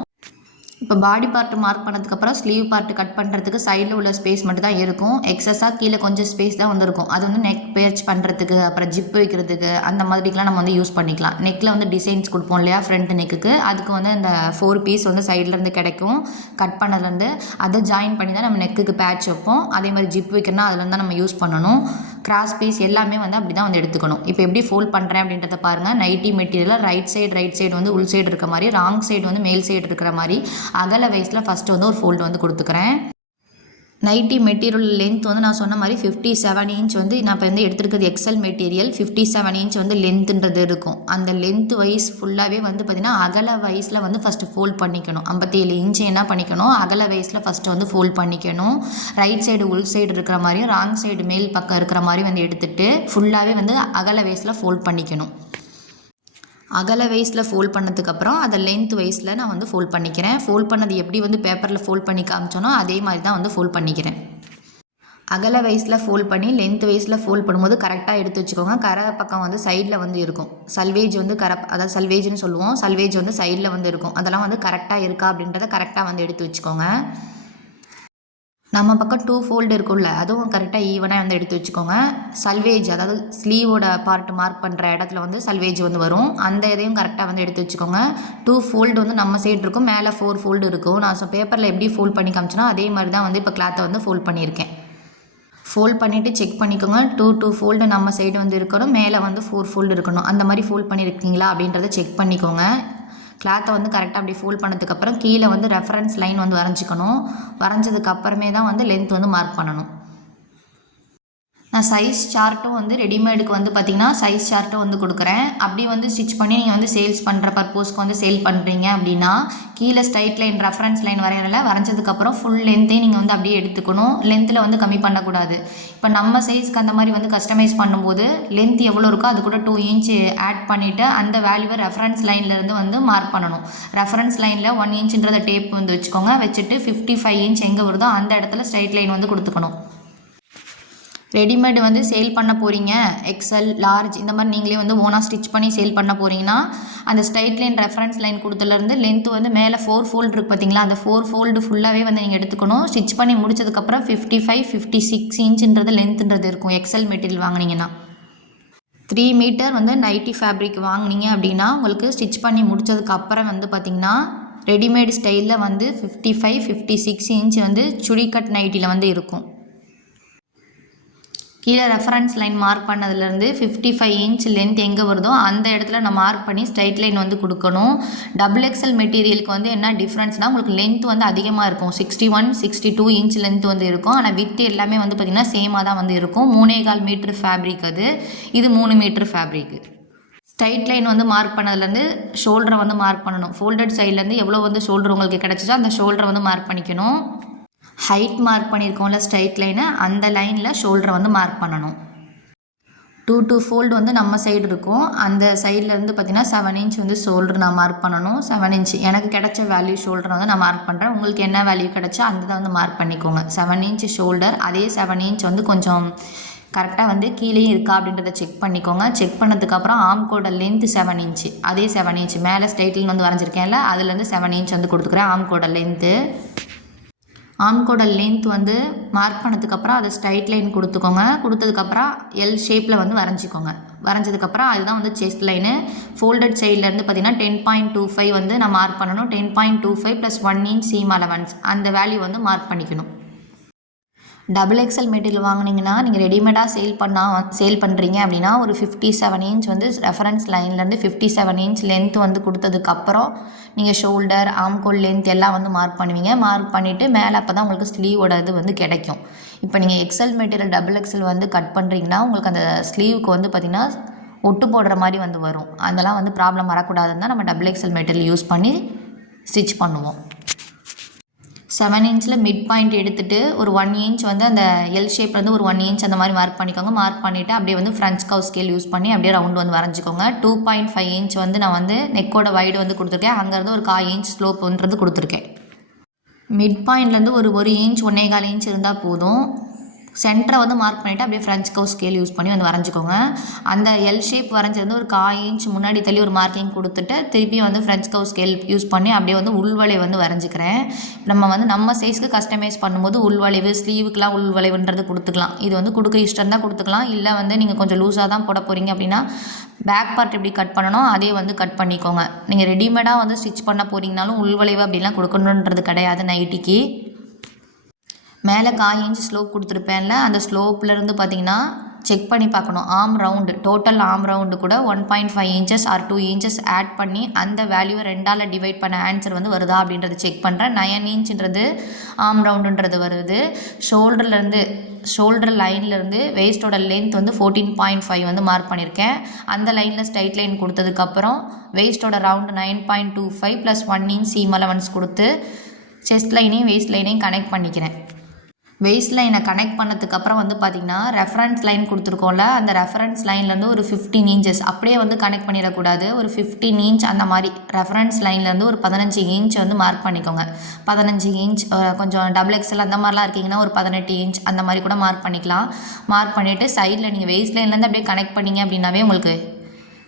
இப்போ பாடி பார்ட்டு மார்க் பண்ணதுக்கப்புறம் ஸ்லீவ் பார்ட்டு கட் பண்ணுறதுக்கு சைடில் உள்ள ஸ்பேஸ் மட்டும் தான் இருக்கும். எக்ஸஸாக கீழே கொஞ்சம் ஸ்பேஸ் தான் வந்துருக்கும். அது வந்து நெக் பேர்ச் பண்ணுறதுக்கு அப்புறம் ஜிப்பு வைக்கிறதுக்கு அந்த மாதிரிக்கெலாம் நம்ம வந்து யூஸ் பண்ணிக்கலாம். நெக்கில் வந்து டிசைன்ஸ் கொடுப்போம் இல்லையா ஃப்ரண்ட் நெக்குக்கு, அதுக்கு வந்து அந்த 4 பீஸ் வந்து சைட்லேருந்து கிடைக்கும் கட் பண்ணதுலேருந்து. அதை ஜாயின் பண்ணி தான் நம்ம நெக்குக்கு பேட்ச் வைப்போம். அதே மாதிரி ஜிப் வைக்கிறனா அதில் தான் நம்ம யூஸ் பண்ணணும். கிராஸ் பீஸ் எல்லாமே வந்து அப்படி தான் வந்து எடுத்துக்கணும். இப்போ எப்படி ஃபோல்ட் பண்ணுறேன் அப்படின்றத பாருங்கள். நைட்டி மெட்டீரியலில் ரைட் சைடு வந்து உள் சைடு இருக்க மாதிரி, ராங் சைடு வந்து மேல் சைடு இருக்கிற மாதிரி அகல வயசில் ஃபஸ்ட்டு வந்து ஒரு ஃபோல்டு வந்து கொடுத்துக்கிறேன். நைட்டி மெட்டீரியல் லென்த் வந்து நான் சொன்ன மாதிரி 57 இன்ச் வந்து நான் இப்போ வந்து எடுத்துருக்கிறது எக்ஸல் மெட்டீரியல். 57 இன்ச் வந்து லென்த்துன்றது இருக்கும். அந்த லென்த் வைஸ் ஃபுல்லாகவே வந்து பார்த்திங்கன்னா அகல வயசில் வந்து ஃபஸ்ட்டு ஃபோல்ட் பண்ணிக்கணும். 57 இன்ச்சு என்ன பண்ணிக்கணும், அகல வயசில் ஃபஸ்ட்டு வந்து ஃபோல்ட் பண்ணிக்கணும். ரைட் சைடு உள் சைடு இருக்கிற மாதிரியும் ராங் சைடு மேல் பக்கம் இருக்கிற மாதிரி வந்து எடுத்துகிட்டு ஃபுல்லாகவே வந்து அகல வயசில் ஃபோல்ட் பண்ணிக்கணும். அகல வயசில் ஃபோல்ட் பண்ணதுக்கப்புறம் அதை லென்த் வைஸில் நான் வந்து ஃபோல்ட் பண்ணிக்கிறேன். ஃபோல்ட் பண்ணது எப்படி வந்து பேப்பரில் ஃபோல்ட் பண்ணி காமிச்சோனோ அதே மாதிரி தான் வந்து ஃபோல்ட் பண்ணிக்கிறேன். அகல வயசில் ஃபோல்ட் பண்ணி லென்த் வைஸில் ஃபோல்ட் பண்ணும்போது கரெக்டாக எடுத்து வச்சுக்கோங்க. கரை பக்கம் வந்து சைடில் வந்து இருக்கும். சல்வேஜ் வந்து அதாவது சல்வேஜ்னு சொல்லுவோம். சல்வேஜ் வந்து சைடில் வந்து இருக்கும். அதெல்லாம் வந்து கரெக்டாக இருக்கா அப்படின்றத கரெக்டாக வந்து எடுத்து வச்சுக்கோங்க. நம்ம பக்கம் 2 ஃபோல்டு இருக்கும்ல, அதுவும் கரெக்டாக ஈவனாக வந்து எடுத்து வச்சுக்கோங்க. சல்வேஜ் அதாவது ஸ்லீவோட பார்ட் மார்க் பண்ணுற இடத்துல வந்து சல்வேஜ் வந்து வரும். அந்த இதையும் கரெக்டாக வந்து எடுத்து வச்சுக்கோங்க. 2 ஃபோல்டு வந்து நம்ம சைடு இருக்கும், மேலே 4 ஃபோல்டு இருக்கும். நான் பேப்பரில் எப்படி ஃபோல்ட் பண்ணி காமிச்சோன்னா அதே மாதிரி தான் வந்து இப்போ கிளாத்தை வந்து ஃபோல்ட் பண்ணியிருக்கேன். ஃபோல்ட் பண்ணிவிட்டு செக் பண்ணிக்கோங்க. 2 ஃபோல்டு நம்ம சைடு வந்து இருக்கணும், மேலே வந்து 4 ஃபோல்டு இருக்கணும். அந்த மாதிரி ஃபோல்ட் பண்ணியிருக்கீங்களா அப்படின்றத செக் பண்ணிக்கோங்க. கிளாத்தை வந்து கரெக்டாக அப்படி ஃபோல்ட் பண்ணதுக்கப்புறம் கீழே வந்து ரெஃபரன்ஸ் லைன் வந்து வரைஞ்சிக்கணும். வரைஞ்சதுக்கப்புறமே தான் வந்து லென்த் வந்து மார்க் பண்ணணும். நான் சைஸ் சார்ட்டும் வந்து ரெடிமேடுக்கு வந்து பார்த்திங்கன்னா சைஸ் சார்ட்டும் வந்து கொடுக்குறேன். அப்படி வந்து ஸ்டிச் பண்ணி நீங்கள் வந்து சேல்ஸ் பண்ணுற பர்பஸ்க்கு வந்து சேல் பண்ணுறீங்க அப்படின்னா கீழே ஸ்ட்ரைட் லைன் ரெஃபரன்ஸ் லைன் வரைஞ்சதுக்கப்புறம் ஃபுல் லென்த்தையும் நீங்கள் வந்து அப்படியே எடுத்துக்கணும். லென்த்தில் வந்து கம்மி பண்ணக்கூடாது. இப்போ நம்ம சைஸ்க்கு அந்த மாதிரி வந்து கஸ்டமைஸ் பண்ணும்போது லென்த் எவ்வளோ இருக்கோ அது கூட 2 இன்ச் ஆட் பண்ணிவிட்டு அந்த வேல்யூவை ரெஃபரன்ஸ் லைன்லேருந்து வந்து மார்க் பண்ணணும். ரெஃபரன்ஸ் லைனில் 1 இன்ச்சுன்றத டேப் வந்து வச்சுக்கோங்க. வச்சுட்டு 55 இன்ச் எங்கே வருதோ அந்த இடத்துல ஸ்ட்ரைட் லைன் வந்து கொடுத்துக்கணும். ரெடிமேடு வந்து சேல் பண்ண போகிறீங்க, எக்ஸல் லார்ஜ் இந்த மாதிரி நீங்களே வந்து ஓனாக ஸ்டிச் பண்ணி சேல் பண்ண போகிறீங்கன்னா அந்த ஸ்ட்ரைட் லைன் ரெஃபரன்ஸ் லைன் கொடுத்துலேருந்து லென்த்து வந்து மேலே 4 ஃபோல்டு இருக்குது பார்த்தீங்களா, அந்த 4 ஃபோல்டு ஃபுல்லாகவே வந்து நீங்கள் எடுத்துக்கணும். ஸ்டிச் பண்ணி முடிச்சதுக்கப்புறம் 55, 56 இன்ச்சுன்றது லென்த்துன்றது இருக்கும். எக்ஸல் மெட்டீரியல் வாங்கினீங்கன்னா 3 மீட்டர் வந்து நைட்டி ஃபேப்ரிக் வாங்கினீங்க அப்படின்னா உங்களுக்கு ஸ்டிச் பண்ணி முடிச்சதுக்கப்புறம் வந்து பார்த்திங்கன்னா ரெடிமேடு ஸ்டைலில் வந்து 55, 56 இன்ச் வந்து சுடிக்கட் நைட்டியில் வந்து இருக்கும். கீழே ரெஃபரன்ஸ் லைன் மார்க் பண்ணதுலேருந்து 55 இன்ச் லென்த் எங்கே வருதோ அந்த இடத்துல நான் மார்க் பண்ணி ஸ்ட்ரைட் லைன் வந்து கொடுக்கணும். டபுள் எக்ஸல் மெட்டீரியலுக்கு வந்து என்ன டிஃப்ரென்ஸ்னால் உங்களுக்கு லென்த் வந்து அதிகமாக இருக்கும். 61, 62 இன்ச் லென்த் வந்து இருக்கும். ஆனால் வித்து எல்லாமே வந்து பார்த்திங்கன்னா சேமாக தான் வந்து இருக்கும். 3.25 மீட்டர் ஃபேப்ரிக் அது, இது 3 மீட்டர் ஃபேப்ரிக். ஸ்ட்ரைட் லைன் வந்து மார்க் பண்ணதுலேருந்து ஷோல்டரை வந்து மார்க் பண்ணணும். ஃபோல்டட் சைட்லேருந்து எவ்வளோ வந்து ஷோல்டர் உங்களுக்கு கிடச்சிச்சோ அந்த ஷோல்டரை வந்து மார்க் பண்ணிக்கணும். ஹைட் மார்க் பண்ணியிருக்கோம்ல ஸ்ட்ரைட் லைனை, அந்த லைனில் ஷோல்டரை வந்து மார்க் பண்ணணும். 2 ஃபோல்டு வந்து நம்ம சைடு இருக்கும். அந்த சைட்லேருந்து பார்த்திங்கன்னா 7 இன்ச் வந்து ஷோல்டர் நான் மார்க் பண்ணணும். 7 இன்ச் எனக்கு கிடைச்ச வேல்யூ ஷோல்டரை வந்து நான் மார்க் பண்ணுறேன். உங்களுக்கு என்ன வேல்யூ கிடைச்சோ அந்த தான் வந்து மார்க் பண்ணிக்கோங்க. 7 இன்ச் ஷோல்டர், அதே 7 இன்ச் வந்து கொஞ்சம் கரெக்டாக வந்து கீழே இருக்கா அப்படின்றத செக் பண்ணிக்கோங்க. செக் பண்ணதுக்கப்புறம் ஆம்கோட லென்த்து 7 இன்ச்சு, அதே 7 இன்ச் மேலே ஸ்ட்ரைட் லைன் வந்து வரைஞ்சிருக்கேன்ல அதுலேருந்து 7 இன்ச் வந்து கொடுத்துக்கிறேன். ஆம்கோட லென்த்து வந்து மார்க் பண்ணதுக்கப்புறம் அதை ஸ்ட்ரைட் லைன் கொடுத்துக்கோங்க. கொடுத்ததுக்கப்புறம் எல் ஷேப்பில் வந்து வரைஞ்சிக்கோங்க. வரைஞ்சதுக்கப்புறம் அதுதான் வந்து செஸ்ட் லைனு. ஃபோல்டட் சைட்லேருந்து பார்த்திங்கன்னா 10.25 வந்து நான் மார்க் பண்ணணும். 10.25 + 1 இன்ச் சீம் அலவன்ஸ் அந்த வேல்யூ வந்து மார்க் பண்ணிக்கணும். டபுள் எக்ஸல் மெட்டீரியல் வாங்கினீங்கன்னா நீங்கள் ரெடிமேடாக சேல் பண்ணுறீங்க அப்படின்னா ஒரு 57 இன்ச் வந்து ரெஃபரன்ஸ் லைன்லேருந்து 57 இன்ச் லென்த் வந்து கொடுத்ததுக்கப்புறம் நீங்கள் ஷோல்டர் ஆம்கோல் லென்த் எல்லாம் வந்து மார்க் பண்ணுவீங்க. மார்க் பண்ணிவிட்டு மேலே அப்போ தான் உங்களுக்கு ஸ்லீவோட இது வந்து கிடைக்கும். இப்போ நீங்கள் எக்ஸல் மெட்டீரியல் டபுள் எக்ஸல் வந்து கட் பண்ணுறீங்கன்னா உங்களுக்கு அந்த ஸ்லீவுக்கு வந்து பார்த்திங்கன்னா ஒட்டு போடுற மாதிரி வந்து வரும். அதெல்லாம் வந்து ப்ராப்ளம் வரக்கூடாதுன்னு தான் நம்ம டபுள் எக்ஸல் மெட்டீரியல் யூஸ் பண்ணி ஸ்டிச் பண்ணுவோம். 7 இன்ச்சில் மிட் பாயிண்ட் எடுத்துகிட்டு ஒரு 1 இன்ச் வந்து அந்த எல் ஷேப் வந்து ஒரு 1 இன்ச் அந்த மாதிரி மார்க் பண்ணிக்கோங்க. மார்க் பண்ணிவிட்டு அப்படியே வந்து ஃப்ரெஞ்ச் கர்வ் ஸ்கேல் யூஸ் பண்ணி அப்படியே ரவுண்ட் வந்து வரைஞ்சிக்கோங்க. 2.5 இன்ச் வந்து நான் வந்து நெக்கோட வைடு வந்து கொடுத்துருக்கேன். அங்கேருந்து ஒரு 1/4 இன்ச் ஸ்லோப்புன்றது கொடுத்துருக்கேன். மிட் பாயிண்ட்லேருந்து ஒரு 1 இன்ச் 1.25 இன்ச் இருந்தால் போதும். சென்டரை வந்து மார்க் பண்ணிவிட்டு அப்படியே ஃப்ரெஞ்ச் கர்வ் ஸ்கேல் யூஸ் பண்ணி வந்து வரைஞ்சிக்கோங்க. அந்த எல் ஷேப் வரைஞ்சிருந்து ஒரு 1/4 இன்ச் முன்னாடி தள்ளி ஒரு மார்க்கிங் கொடுத்துட்டு திருப்பி வந்து ஃப்ரெஞ்ச் கர்வ் ஸ்கேல் யூஸ் பண்ணி அப்படியே வந்து உள்வளை வந்து வரைஞ்சிக்கிறேன். நம்ம சைஸ்க்கு கஸ்டமைஸ் பண்ணும்போது உள்வளைவு ஸ்லீவுக்கெலாம் உள்வளைவுன்றது கொடுத்துக்கலாம். இது வந்து கொடுக்க இஷ்டம் தான் கொடுத்துக்கலாம். இல்லை வந்து நீங்கள் கொஞ்சம் லூஸாக தான் போட போகிறீங்க அப்படின்னா பேக் பார்ட் எப்படி கட் பண்ணணும் அதே வந்து கட் பண்ணிக்கோங்க. நீங்கள் ரெடிமேடாக வந்து ஸ்டிச் பண்ண போகிறீங்கனாலும் உள்வளைவு அப்படிலாம் கொடுக்கணுன்றது கிடையாது. நைட்டிக்கு மேலே 1/4 இன்ச் ஸ்லோப் கொடுத்துருப்பேன்ல அந்த ஸ்லோப்லேருந்து பார்த்திங்கன்னா செக் பண்ணி பார்க்கணும். Arm round, total arm round கூட 1.5 இன்ச்சஸ் ஆர் 2 இன்ச்சஸ் ஆட் பண்ணி அந்த வேல்யூவை 2ஆல் டிவைட் பண்ண ஆன்சர் வந்து வருதா அப்படின்றது செக் பண்ணுறேன். 9 இன்ச்ன்றது ஆர்ம் ரவுண்டுன்றது வருது. ஷோல்டர் லைன்லேருந்து வேஸ்ட்டோட லென்த் வந்து 14.5 வந்து மார்க் பண்ணியிருக்கேன். அந்த லைனில் ஸ்ட்ரைட் லைன் கொடுத்ததுக்கப்புறம் வேஸ்ட்டோட round 9.25 plus 1 inch seam allowance கொடுத்து செஸ்ட் லைனையும் வேஸ்ட் லைனையும் கனெக்ட் பண்ணிக்கிறேன். வெயிஸ்ட் லைனை கனெக்ட் பண்ணதுக்கப்புறம் வந்து பார்த்திங்கன்னா ரெஃபரன்ஸ் லைன் கொடுத்துருக்கோம்ல, அந்த ரெஃபரன்ஸ் லைன்லேருந்து ஒரு 15 இன்ச்சஸ் அப்படியே வந்து கனெக்ட் பண்ணிடக்கூடாது. ஒரு 15 இன்ச் அந்த மாதிரி ரெஃபரன்ஸ் லைன்லேருந்து ஒரு 15 இன்ச் வந்து மார்க் பண்ணிக்கோங்க. 15 இன்ச் கொஞ்சம் XXL அந்த மாதிரிலாம் இருக்கீங்கன்னா ஒரு 18 இன்ச் அந்த மாதிரி கூட மார்க் பண்ணிக்கலாம். மார்க் பண்ணிவிட்டு சைடில் நீங்கள் வெயிஸ்ட் லைன்லேருந்து அப்படியே கனெக்ட் பண்ணிங்க அப்படின்னாவே உங்களுக்கு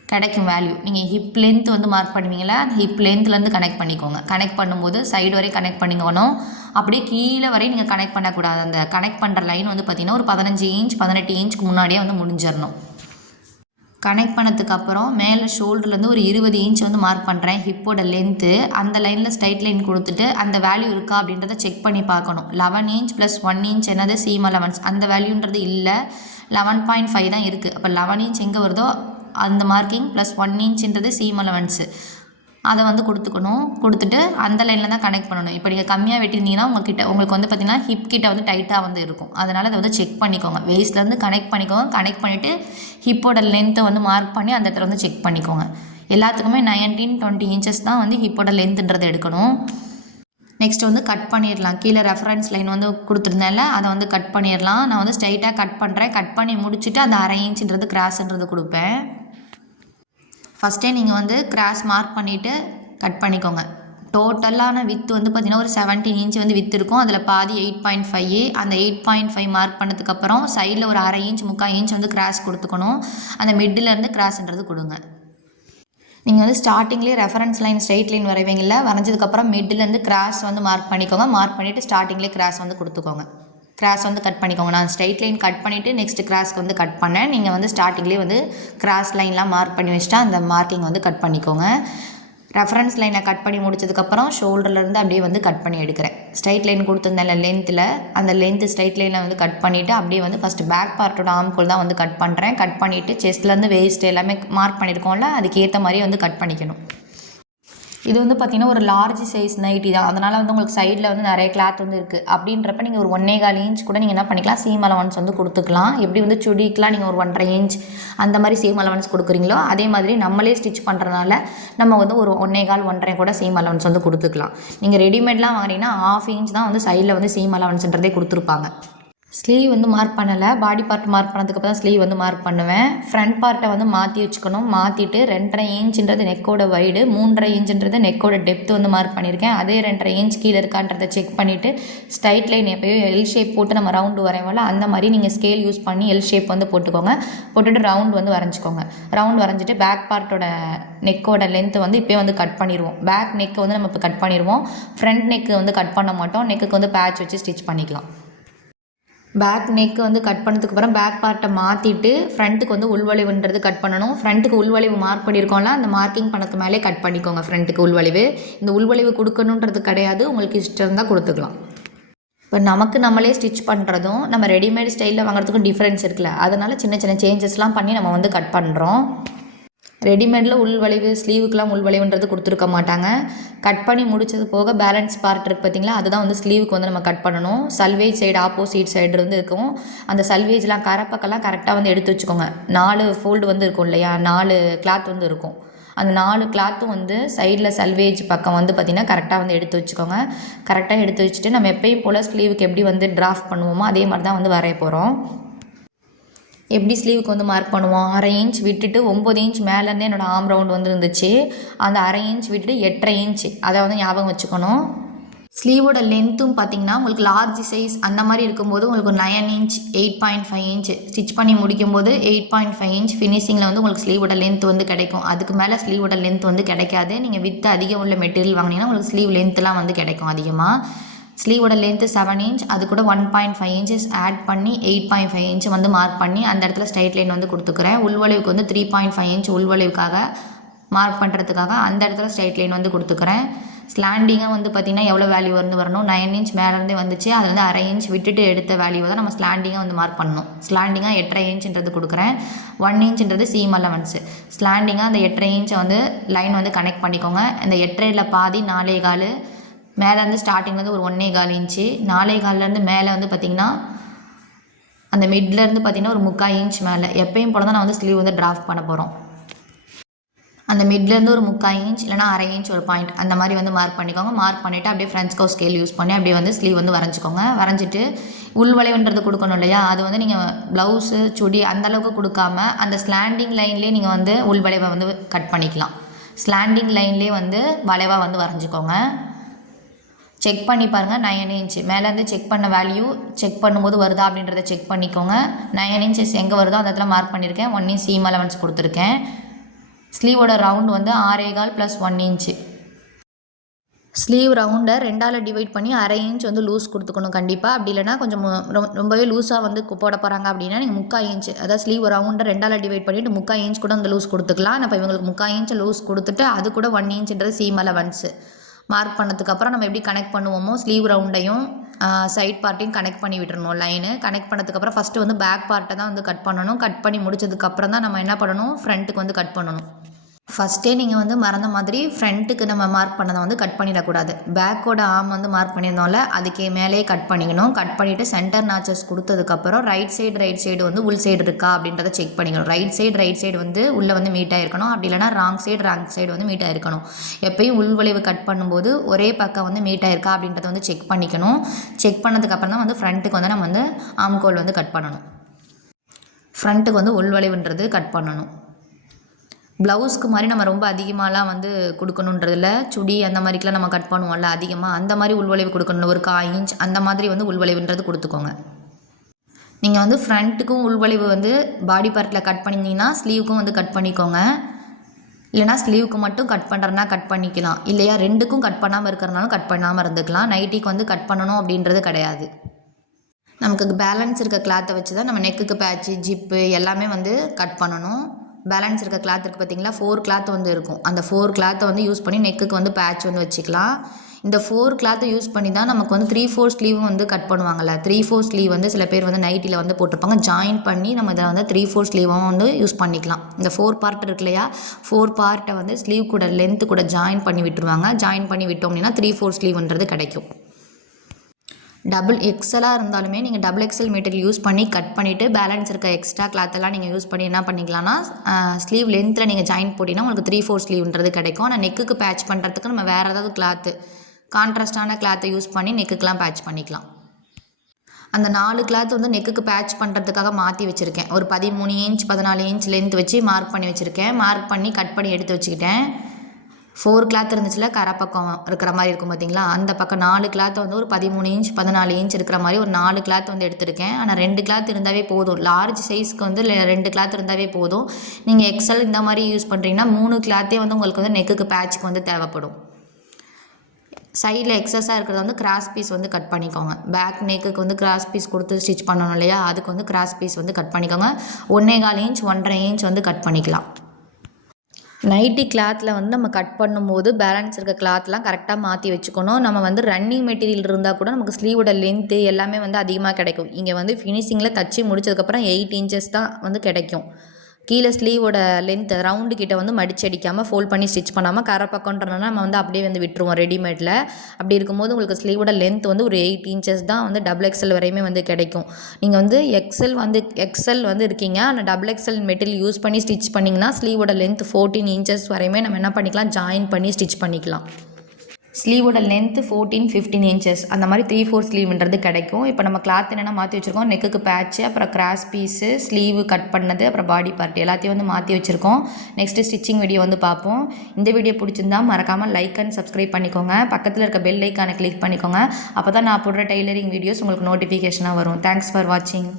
கிடைக்கும் வேல்யூ. நீங்கள் ஹிப் லென்த் வந்து மார்க் பண்ணுவீங்களா, அந்த ஹிப் லென்த்லேருந்து கனெக்ட் பண்ணிக்கோங்க. கனெக்ட் பண்ணும்போது சைடு வரை கனெக்ட் பண்ணிக்கணும். அப்படியே கீழே வரை நீங்கள் கனெக்ட் பண்ணக்கூடாது. அந்த கனெக்ட் பண்ணுற லைன் வந்து பார்த்திங்கன்னா ஒரு 15 இன்ச் 18 இன்ச்சுக்கு முன்னாடியே வந்து முடிஞ்சிடணும். கனெக்ட் பண்ணதுக்கப்புறம் மேலே ஷோல்டர்லேருந்து ஒரு 20 இன்ச் வந்து மார்க் பண்ணுறேன் ஹிப்போட லென்த்து. அந்த லைனில் ஸ்ட்ரைட் லைன் கொடுத்துட்டு அந்த வேல்யூ இருக்கா அப்படின்றத செக் பண்ணி பார்க்கணும். 11 இன்ச் ப்ளஸ் 1 இன்ச் என்னது சீம் அலவன்ஸ், அந்த வேல்யூன்றது இல்லை, 11.5 தான் இருக்குது. அப்போ 11 இன்ச் எங்கே வருதோ அந்த மார்க்கிங் ப்ளஸ் 1 இன்ச்ன்றது சீம் அலவன்ஸு அதை வந்து கொடுத்துட்டு அந்த லைனில் தான் கனெக்ட் பண்ணணும். இப்போ நீங்கள் கம்மியாக வெட்டியிருந்தீங்கன்னா உங்களுக்கு வந்து பார்த்திங்கன்னா ஹிப் கிட்ட வந்து டைட்டாக வந்து இருக்கும். அதனால் அதை வந்து செக் பண்ணிக்கோங்க. வேஸ்ட்லேருந்து கனெக்ட் பண்ணிக்கோங்க. கனெக்ட் பண்ணிவிட்டு ஹிப்போட லென்த்தை வந்து மார்க் பண்ணி அந்த இடத்துல வந்து செக் பண்ணிக்கோங்க. எல்லாத்துக்குமே 19-20 இன்ச்சஸ் தான் வந்து ஹிப்போட லென்த்துன்றதை எடுக்கணும். நெக்ஸ்ட் வந்து கட் பண்ணிடலாம். கீழே ரெஃபரன்ஸ் லைன் வந்து கொடுத்துருந்தேன்ல, அதை வந்து கட் பண்ணிடலாம். நான் வந்து ஸ்ட்ரைட்டாக கட் பண்ணுறேன். கட் பண்ணி முடிச்சுட்டு அந்த 1/2 இன்ச்சுன்றது கிராஸ்ன்றது கொடுப்பேன். ஃபஸ்ட்டே நீங்கள் வந்து கிராஸ் மார்க் பண்ணிவிட்டு கட் பண்ணிக்கோங்க. டோட்டலான வித்து வந்து பார்த்திங்கன்னா ஒரு 17 இன்ச் வந்து வித்து இருக்கும். அதில் பாதி 8.5. அந்த 8.5 மார்க் பண்ணதுக்கப்புறம் சைடில் ஒரு 1/2 இன்ச் 3/4 இன்ச் வந்து கிராஸ் கொடுத்துக்கணும். அந்த மிட்டிலேருந்து கிராஸ்ன்றது கொடுங்க. நீங்கள் வந்து ஸ்டார்டிங்லேயே ரெஃபரன்ஸ் லைன் ஸ்ட்ரெயிட் லைன் வரைவீங்கள, வரைஞ்சதுக்கப்புறம் மிட்டிலேருந்து கிராஸ் வந்து மார்க் பண்ணிக்கோங்க. மார்க் பண்ணிவிட்டு ஸ்டார்டிங்லேயே கிராஸ் வந்து கொடுத்துக்கோங்க. கிராஸ் வந்து கட் பண்ணிக்கோங்க. நான் ஸ்ட்ரைட் லைன் கட் பண்ணிவிட்டு நெக்ஸ்ட் கிராஸ்க்கு வந்து கட் பண்ணேன். நீங்கள் வந்து ஸ்டார்டிங்லேயே வந்து கிராஸ் லைன்லாம் மார்க் பண்ணி வச்சுட்டா அந்த மார்க்கிங் வந்து கட் பண்ணிக்கோங்க. ரெஃபரன்ஸ் லைனை கட் பண்ணி முடிச்சதுக்கப்புறம் ஷோல்டர்லேருந்து அப்படியே வந்து கட் பண்ணி எடுக்கிறேன். ஸ்ட்ரைட் லைன் கொடுத்துருந்தேன் லென்த்தில், அந்த லென்த்து ஸ்ட்ரைட் லைனில் வந்து கட் பண்ணிவிட்டு அப்படியே வந்து ஃபஸ்ட்டு பேக் பார்ட்டோட ஆம்கோல் தான் வந்து கட் பண்ணுறேன். கட் பண்ணிவிட்டு செஸ்ட்லேருந்து வேஸ்ட் எல்லாமே மார்க் பண்ணியிருக்கோம்ல, அதுக்கேற்ற மாதிரி வந்து கட் பண்ணிக்கணும். இது வந்து பார்த்திங்கன்னா ஒரு லார்ஜ் சைஸ் நைட்டி தான். அதனால் வந்து உங்களுக்கு சைடில் வந்து நிறைய கிளாத் வந்து இருக்குது. அப்படின்றப்ப நீங்கள் ஒரு 1.25 இன்ச் கூட நீங்கள் என்ன பண்ணிக்கலாம், சீம் அலவன்ஸ் வந்து கொடுத்துக்கலாம். எப்படி வந்து சுடிக்கெலாம் நீங்கள் ஒரு 1.5 இன்ச் அந்த மாதிரி சீம் அலவன்ஸ் கொடுக்குறீங்களோ அதே மாதிரி நம்மளே ஸ்டிச் பண்ணுறதுனால நம்ம வந்து ஒரு 1.25 1.5 கூட சீம் அலவன்ஸ் வந்து கொடுத்துக்கலாம். நீங்கள் ரெடிமேட்லாம் வாங்கினீங்கன்னா 1/2 இன்ச் தான் வந்து சைடில் வந்து சீம் அலவன்ஸ்ன்றதே கொடுத்துருப்பாங்க. ஸ்லீவ் வந்து மார்க் பண்ணலை. பாடி பார்ட் மார்க் பண்ணதுக்கப்புறம் தான் ஸ்லீவ் வந்து மார்க் பண்ணுவேன். ஃப்ரண்ட் பார்ட்டை வந்து மாற்றி வச்சுக்கணும். மாற்றிட்டு 2.5 இன்ச்ன்றது நெக்கோட வைடு, 3.5 இன்ச்ன்றது நெக்கோட டெப்த் வந்து மார்க் பண்ணியிருக்கேன். அதே 2.5 இன்ச் கீழே இருக்கான்றதை செக் பண்ணிவிட்டு ஸ்ட்ரைட் லைன் எப்போயும் எல் ஷேப் போட்டு நம்ம ரவுண்டு வரைவோம்ல, அந்த மாதிரி நீங்கள் ஸ்கேல் யூஸ் பண்ணி எல் ஷேப் வந்து போட்டுக்கோங்க. போட்டுட்டு ரவுண்ட் வந்து வரைஞ்சிக்கோங்க. ரவுண்ட் வரைஞ்சிட்டு பேக் பார்ட்டோட நெக்கோட லென்த்து வந்து இப்போயே வந்து கட் பண்ணிடுவோம். பேக் நெக்கு வந்து நம்ம இப்போ கட் பண்ணிடுவோம். ஃப்ரண்ட் நெக்கு வந்து கட் பண்ண மாட்டோம். நெக்குக்கு வந்து பேட்ச் வச்சு ஸ்டிச் பண்ணிக்கலாம். பேக் நெக்கு வந்து கட் பண்ணதுக்கப்புறம் பேக் பார்ட்டை மாற்றிட்டு ஃப்ரண்ட்டுக்கு வந்து உள்வளைவுன்றது கட் பண்ணணும். ஃப்ரண்ட்டுக்கு உள்வளைவு மார்க் பண்ணியிருக்கோம்ல, அந்த மார்க்கிங் பண்ணதுக்கு மேலே கட் பண்ணிக்கோங்க. ஃப்ரண்ட்டுக்கு உள்வளைவு, இந்த உள்வளைவு கொடுக்கணுன்றது கிடையாது, உங்களுக்கு இஷ்டம் இருந்தால் கொடுத்துக்கலாம். இப்போ நமக்கு நம்மளே ஸ்டிச் பண்ணுறதும் நம்ம ரெடிமேட் ஸ்டைலில் வாங்குறதுக்கும் டிஃப்ரென்ஸ் இருக்குல்ல, அதனால் சின்ன சின்ன சேஞ்சஸ்லாம் பண்ணி நம்ம வந்து கட் பண்ணுறோம். ரெடிமேடில் உள்வளைவு ஸ்லீவுக்கெலாம் உள்வளைவுன்றது கொடுத்துருக்க மாட்டாங்க. கட் பண்ணி முடிச்சது போக பேலன்ஸ் பார்ட் இருக்குது பார்த்திங்களா, அதுதான் வந்து ஸ்லீவுக்கு வந்து நம்ம கட் பண்ணணும். சல்வேஜ் சைடு ஆப்போசிட் சைடு வந்து இருக்கும். அந்த சல்வேஜ்லாம் கரப்பக்கெல்லாம் கரெக்டாக வந்து எடுத்து வச்சுக்கோங்க. 4 ஃபோல்டு வந்து இருக்கும் இல்லையா, 4 கிளாத் வந்து இருக்கும். அந்த 4 கிளாத்தும் வந்து சைடில் சல்வேஜ் பக்கம் வந்து பார்த்திங்கன்னா கரெக்டாக வந்து எடுத்து வச்சுக்கோங்க. கரெக்டாக எடுத்து வச்சுட்டு நம்ம எப்பயும் போல் ஸ்லீவுக்கு எப்படி வந்து டிராஃப்ட் பண்ணுவோமோ அதே மாதிரி தான் வந்து வரைய போகிறோம். எப்படி ஸ்லீவுக்கு வந்து மார்க் பண்ணுவோம், 1/2 இன்ச் விட்டுட்டு 9 இன்ச் மேலேருந்தே என்னோடய ஆர்ம் ரவுண்ட் வந்து இருந்துச்சு. அந்த 1/2 இன்ச் விட்டுட்டு 8.5 இன்ச், அதை வந்து ஞாபகம் வச்சுக்கணும். ஸ்லீவோட லென்த்தும் பார்த்திங்கன்னா உங்களுக்கு லார்ஜ் சைஸ் அந்த மாதிரி இருக்கும்போது உங்களுக்கு 9 இன்ச் 8.5 இன்ச் ஸ்டிச் பண்ணி முடிக்கும்போது 8.5 இன்ச் ஃபினிஷிங்கில் வந்து உங்களுக்கு ஸ்லீவோட லென்த் வந்து கிடைக்கும். அதுக்கு மேலே ஸ்லீவோட லென்த் வந்து கிடைக்காது. நீங்கள் வித்து அதிகம் உள்ள மெட்டீரியல் வாங்கினீங்கன்னா உங்களுக்கு ஸ்லீவ் லென்த்லாம் வந்து கிடைக்கும் அதிகமாக. ஸ்லீவோட லென்த்து 7 இன்ச், அது கூட 1.5 இன்ச்சஸ் ஆட் பண்ணி 8.5 இன்ச் வந்து மார்க் பண்ணி அந்த இடத்துல ஸ்ட்ரைட் லைன் வந்து கொடுத்துக்கிறேன். உள்வளைவுக்கு வந்து 3.5 இன்ச் உள்வளைவுக்காக மார்க் பண்ணுறதுக்காக அந்த இடத்துல ஸ்ட்ரைட் லைன் வந்து கொடுத்துக்கிறேன். ஸ்லாண்டிங்காக வந்து பார்த்திங்கன்னா எவ்வளோ வேல்யூ வந்து வரணும், 9 இன்ச் மேலேருந்தே வந்துச்சு, அதில் வந்து 1/2 இன்ச் விட்டுட்டு எடுத்த வேல்யூவை தான் நம்ம ஸ்லாண்டிங்காக வந்து மார்க் பண்ணணும். ஸ்லாண்டிங்காக 8.5 இன்ச்ன்றது கொடுக்குறேன், 1 இன்ச்ன்றது சீம் அலவன்ஸு. ஸ்லாண்டிங்காக அந்த 8.5 இன்ச்சை வந்து லைன் வந்து கனெக்ட் பண்ணிக்கோங்க. இந்த 8.5ல் பாதி 4.25, மேலேருந்து ஸ்டார்டிங்லேருந்து ஒரு 1.25 இன்ச்சு, 4.25லேருந்து மேலே வந்து பார்த்திங்கன்னா அந்த மிட்லேருந்து பார்த்திங்கன்னா ஒரு 3/4 இன்ச் மேலே, எப்பயும் போல தான் நான் வந்து ஸ்லீவ் வந்து ட்ராஃப்ட் பண்ண போகிறோம். அந்த மிட்லேருந்து ஒரு 3/4 இன்ச் இல்லைனா 1/2 இன்ச் ஒரு பாயிண்ட் அந்த மாதிரி வந்து மார்க் பண்ணிக்கோங்க. மார்க் பண்ணிவிட்டு அப்படியே ஃப்ரெஞ்ச் கர்வ் ஸ்கேல் யூஸ் பண்ணி அப்படியே வந்து ஸ்லீவ் வந்து வரைஞ்சிக்கோங்க. வரைஞ்சிட்டு உள்வளைவுன்றது கொடுக்கணும் இல்லையா, அது வந்து நீங்கள் ப்ளவுஸு சுடி அந்தளவுக்கு கொடுக்காம அந்த ஸ்லாண்டிங் லைன்லேயே நீங்கள் வந்து உள்வளைவை வந்து கட் பண்ணிக்கலாம். ஸ்லாண்டிங் லைன்லேயே வந்து வளைவாக வந்து வரைஞ்சிக்கோங்க. செக் பண்ணி பாருங்கள். 9 இன்ச்சு மேலேருந்து செக் பண்ண வேல்யூ செக் பண்ணும்போது வருதா அப்படின்றத செக் பண்ணிக்கோங்க. 9 இன்ச்சஸ் எங்கே வருதோ அந்த இடத்துல மார்க் பண்ணியிருக்கேன். 1 இன்ச் சீம் அலவன்ஸ் கொடுத்துருக்கேன். ஸ்லீவோட ரவுண்ட் வந்து 6.25 + 1 இன்ச்சு. ஸ்லீவ் ரவுண்டை 2ஆல் டிவைட் பண்ணி 1/2 இன்ச் வந்து லூஸ் கொடுத்துக்கணும் கண்டிப்பாக. அப்படி இல்லைனா கொஞ்சம் ரொம்பவே லூஸாக வந்து போட போகிறாங்க அப்படின்னா நீங்கள் 3/4 இன்ச், அதாவது ஸ்லீவ் ரவுண்டை 2ஆல் டிவைட் பண்ணிவிட்டு 3/4 இன்ச் கூட அந்த லூஸ் கொடுத்துக்கலாம். இப்போ இவங்களுக்கு 3/4 இன்ச் லூஸ் கொடுத்துட்டு அது கூட 1 இன்ச்ன்றது சீம் அலவன்ஸு மார்க் பண்ணதுக்கப்புறம் நம்ம எப்படி கனெக்ட் பண்ணுவோமோ ஸ்லீவ் ரவுண்டையும் சைட் பார்ட்டையும் கனெக்ட் பண்ணி விட்டுறணும். லைனு கனெக்ட் பண்ணதுக்கப்புறம் ஃபஸ்ட்டு வந்து பேக் பார்ட்டை தான் வந்து கட் பண்ணணும். கட் பண்ணி முடிச்சதுக்கப்புறம் தான் நம்ம என்ன பண்ணணும், ஃப்ரண்ட்டுக்கு வந்து கட் பண்ணணும். ஃபஸ்ட்டே நீங்கள் வந்து மறந்த மாதிரி ஃப்ரண்ட்டுக்கு நம்ம மார்க் பண்ணதை வந்து கட் பண்ணிடக்கூடாது. பேக்கோட ஆர்ம் வந்து மார்க் பண்ணியிருந்தோம்ல, அதுக்கே மேலேயே கட் பண்ணிக்கணும். கட் பண்ணிவிட்டு சென்டர் நாச்சஸ் கொடுத்ததுக்கப்புறம் ரைட் சைடு வந்து உள் சைடு இருக்கா அப்படின்றத செக் பண்ணிக்கணும். ரைட் சைடு வந்து உள்ளே வந்து மீட் ஆகிருக்கணும். அப்படி இல்லைனா ராங் சைடு வந்து மீட் ஆகிருக்கணும். எப்பயும் உள்வளைவு கட் பண்ணும்போது ஒரே பக்கம் வந்து மீட் ஆகிருக்கா அப்படின்றத வந்து செக் பண்ணிக்கணும். செக் பண்ணதுக்கப்புறம் தான் வந்து ஃப்ரண்ட்டுக்கு வந்து நம்ம வந்து ஆம்கோல் வந்து கட் பண்ணணும். ஃப்ரண்ட்டுக்கு வந்து உள்வளைவுன்றது கட் பண்ணணும். ப்ளவுஸ்க்கு மாதிரி நம்ம ரொம்ப அதிகமாகலாம் வந்து கொடுக்கணுன்றதில்ல. சுடி அந்த மாதிரிக்கெலாம் நம்ம கட் பண்ணுவோம்ல அதிகமாக, அந்த மாதிரி உள்வளைவு கொடுக்கணும். ஒரு 1/4 இன்ச் அந்த மாதிரி வந்து உள்வளைவுன்றது கொடுத்துக்கோங்க. நீங்கள் வந்து ஃப்ரண்ட்டுக்கும் உள்வளைவு வந்து பாடி பார்ட்டில் கட் பண்ணிங்கன்னா ஸ்லீவுக்கும் வந்து கட் பண்ணிக்கோங்க. இல்லைனா ஸ்லீவுக்கு மட்டும் கட் பண்ணுறதுனா கட் பண்ணிக்கலாம். இல்லையா 2க்கும் கட் பண்ணாமல் இருக்கிறனாலும் கட் பண்ணாமல் இருந்துக்கலாம். நைட்டிக்கு வந்து கட் பண்ணணும் அப்படின்றது கிடையாது. நமக்கு பேலன்ஸ் இருக்க கிளாத்தை வச்சு தான் நம்ம நெக்குக்கு பேட்ச்சு ஜிப்பு எல்லாமே வந்து கட் பண்ணணும். பேலன்ஸ் இருக்க கிளாத் இருக்குது பார்த்தீங்களா, 4 கிளாத் வந்து இருக்கும். அந்த 4 கிளாத்தை வந்து யூஸ் பண்ணி நெக்குக்கு வந்து பேட்ச் வந்து வச்சுக்கலாம். இந்த 4 கிளாத்தை யூஸ் பண்ணி தான் நமக்கு வந்து 3/4 ஸ்லீவ் வந்து கட் பண்ணுவாங்கள்ல. 3/4 ஸ்லீவ் வந்து சில பேர் வந்து நைட்டியில் வந்து போட்டிருப்பாங்க. ஜாயின் பண்ணி நம்ம இதை வந்து 3/4 ஸ்லீவாகவும் வந்து யூஸ் பண்ணிக்கலாம். இந்த 4 பார்ட் இருக்கு இல்லையா, 4 பார்ட்டை வந்து ஸ்லீவ் கூட லென்த்து கூட ஜாயின் பண்ணி விட்டுருவாங்க. ஜாயின் பண்ணி விட்டோம் அப்படின்னா 3/4 ஸ்லீவ்ன்றது கிடைக்கும். டபுள் எக்ஸலாக இருந்தாலுமே நீங்கள் டபுள் எக்ஸல் மெட்டீரியல் யூஸ் பண்ணி கட் பண்ணிவிட்டு பேலன்ஸ் இருக்க எக்ஸ்ட்ரா கிளாத்தெல்லாம் நீங்கள் யூஸ் பண்ணி என்ன பண்ணிக்கலாம்னா ஸ்லீவ் லென்த்தில் நீங்கள் ஜாயின் போட்டிங்கன்னா உங்களுக்கு 3/4 ஸ்லீவ்ன்றது கிடைக்கும். ஆனால் நெக்குக்கு பேட்ச் பண்ணுறதுக்கு நம்ம வேறு ஏதாவது கிளாத்து கான்ட்ராஸ்டான கிளாத்தை யூஸ் பண்ணி நெக்குக்கெலாம் பேட்ச் பண்ணிக்கலாம். அந்த 4 கிளாத் வந்து நெக்குக்கு பேட்ச் பண்ணுறதுக்காக மாற்றி வச்சுருக்கேன். ஒரு 13 இன்ச் 14 இன்ச் லென்த் வச்சு மார்க் பண்ணி வச்சுருக்கேன். மார்க் பண்ணி கட் பண்ணி எடுத்து வச்சுக்கிட்டேன். 4 கிளாத் இருந்துச்சுல, கரை பக்கம் இருக்கிற மாதிரி இருக்கும் பார்த்தீங்களா, அந்த பக்கம் 4 கிளாத்தை வந்து ஒரு 13 இன்ச் 14 இன்ச் இருக்கிற மாதிரி ஒரு 4 கிளாத் வந்து எடுத்திருக்கேன். ஆனால் 2 கிளாத் இருந்தாவே போதும். லார்ஜ் சைஸ்க்கு வந்து 2 கிளாத் இருந்தாவே போதும். நீங்கள் எக்ஸல் இந்த மாதிரி யூஸ் பண்ணுறீங்கன்னா 3 கிளாத்தே வந்து உங்களுக்கு வந்து நெக்குக்கு பேட்சுக்கு வந்து தேவைப்படும். சைடில் எக்ஸஸாக இருக்கிறத வந்து கிராஸ் பீஸ் வந்து கட் பண்ணிக்கோங்க. பேக் நெக்குக்கு வந்து கிராஸ் பீஸ் கொடுத்து ஸ்டிச் பண்ணணும் இல்லையா, அதுக்கு வந்து கிராஸ் பீஸ் வந்து கட் பண்ணிக்கோங்க. 1.25 இன்ச் 1.5 இன்ச் வந்து கட் பண்ணிக்கலாம். நைட்டி கிளாத்தில் வந்து நம்ம கட் பண்ணும்போது பேலன்ஸ் இருக்க கிளாத்லாம் கரெக்டாக மாற்றி வச்சுக்கணும். நம்ம வந்து ரன்னிங் மெட்டீரியல் இருந்தால் கூட நமக்கு ஸ்லீவோட லென்த்து எல்லாமே வந்து அதிகமாக கிடைக்கும். இங்கே வந்து ஃபினிஷிங்கில் தச்சு முடிச்சதுக்கப்புறம் 8 இன்ச்சஸ் தான் வந்து கிடைக்கும். கீழே ஸ்லீவோட லென்த் ரவுண்டு கிட்ட வந்து மடிச்சடிக்காமல் ஃபோல்ட் பண்ணி ஸ்டிச் பண்ணாமல் கரை பக்கம்ன்றனால நம்ம வந்து அப்படியே வந்து விட்டுருவோம் ரெடிமேடில். அப்படி இருக்கும்போது உங்களுக்கு ஸ்லீவோட லென்த் வந்து ஒரு 8 இன்ச்சஸ் தான் வந்து டபுள் எக்ஸல் வரையுமே வந்து கிடைக்கும். நீங்கள் வந்து எக்ஸல் வந்து இருக்கீங்க, ஆனால் டபுள் எக்ஸல் மெட்டீரியல் யூஸ் பண்ணி ஸ்டிச் பண்ணிங்கன்னா ஸ்லீவோட லென்த் 14 இன்ச்சஸ் வரையுமே நம்ம என்ன பண்ணிக்கலாம், ஜாயின் பண்ணி ஸ்டிச் பண்ணிக்கலாம். ஸ்லீவோட லென்த்து 14-15 இன்ச்சஸ் அந்த மாதிரி 3/4 ஸ்லீவ்ன்றது கிடைக்கும். இப்போ நம்ம கிளாத் என்னென்ன மாற்றி வச்சுருக்கோம், நெக்குக்கு பேட்ச்சு, அப்புறம் கிராஸ் பீஸு, ஸ்லீவு கட் பண்ணது, அப்புறம் பாடி பார்ட் எல்லாத்தையும் வந்து மாற்றி வச்சுருக்கோம். நெக்ஸ்ட்டு ஸ்டிச்சிங் வீடியோ வந்து பார்ப்போம். இந்த வீடியோ பிடிச்சிருந்தா மறக்காமல் லைக் அண்ட் சப்ஸ்கிரைப் பண்ணிக்கோங்க. பக்கத்தில் இருக்க பெல் ஐக்கானை கிளிக் பண்ணிக்கோங்க. அப்போ தான் நான் போடுற டெய்லரிங் வீடியோஸ் உங்களுக்கு நோட்டிஃபிகேஷனாக வரும். தேங்க்ஸ் ஃபார் வாட்சிங்.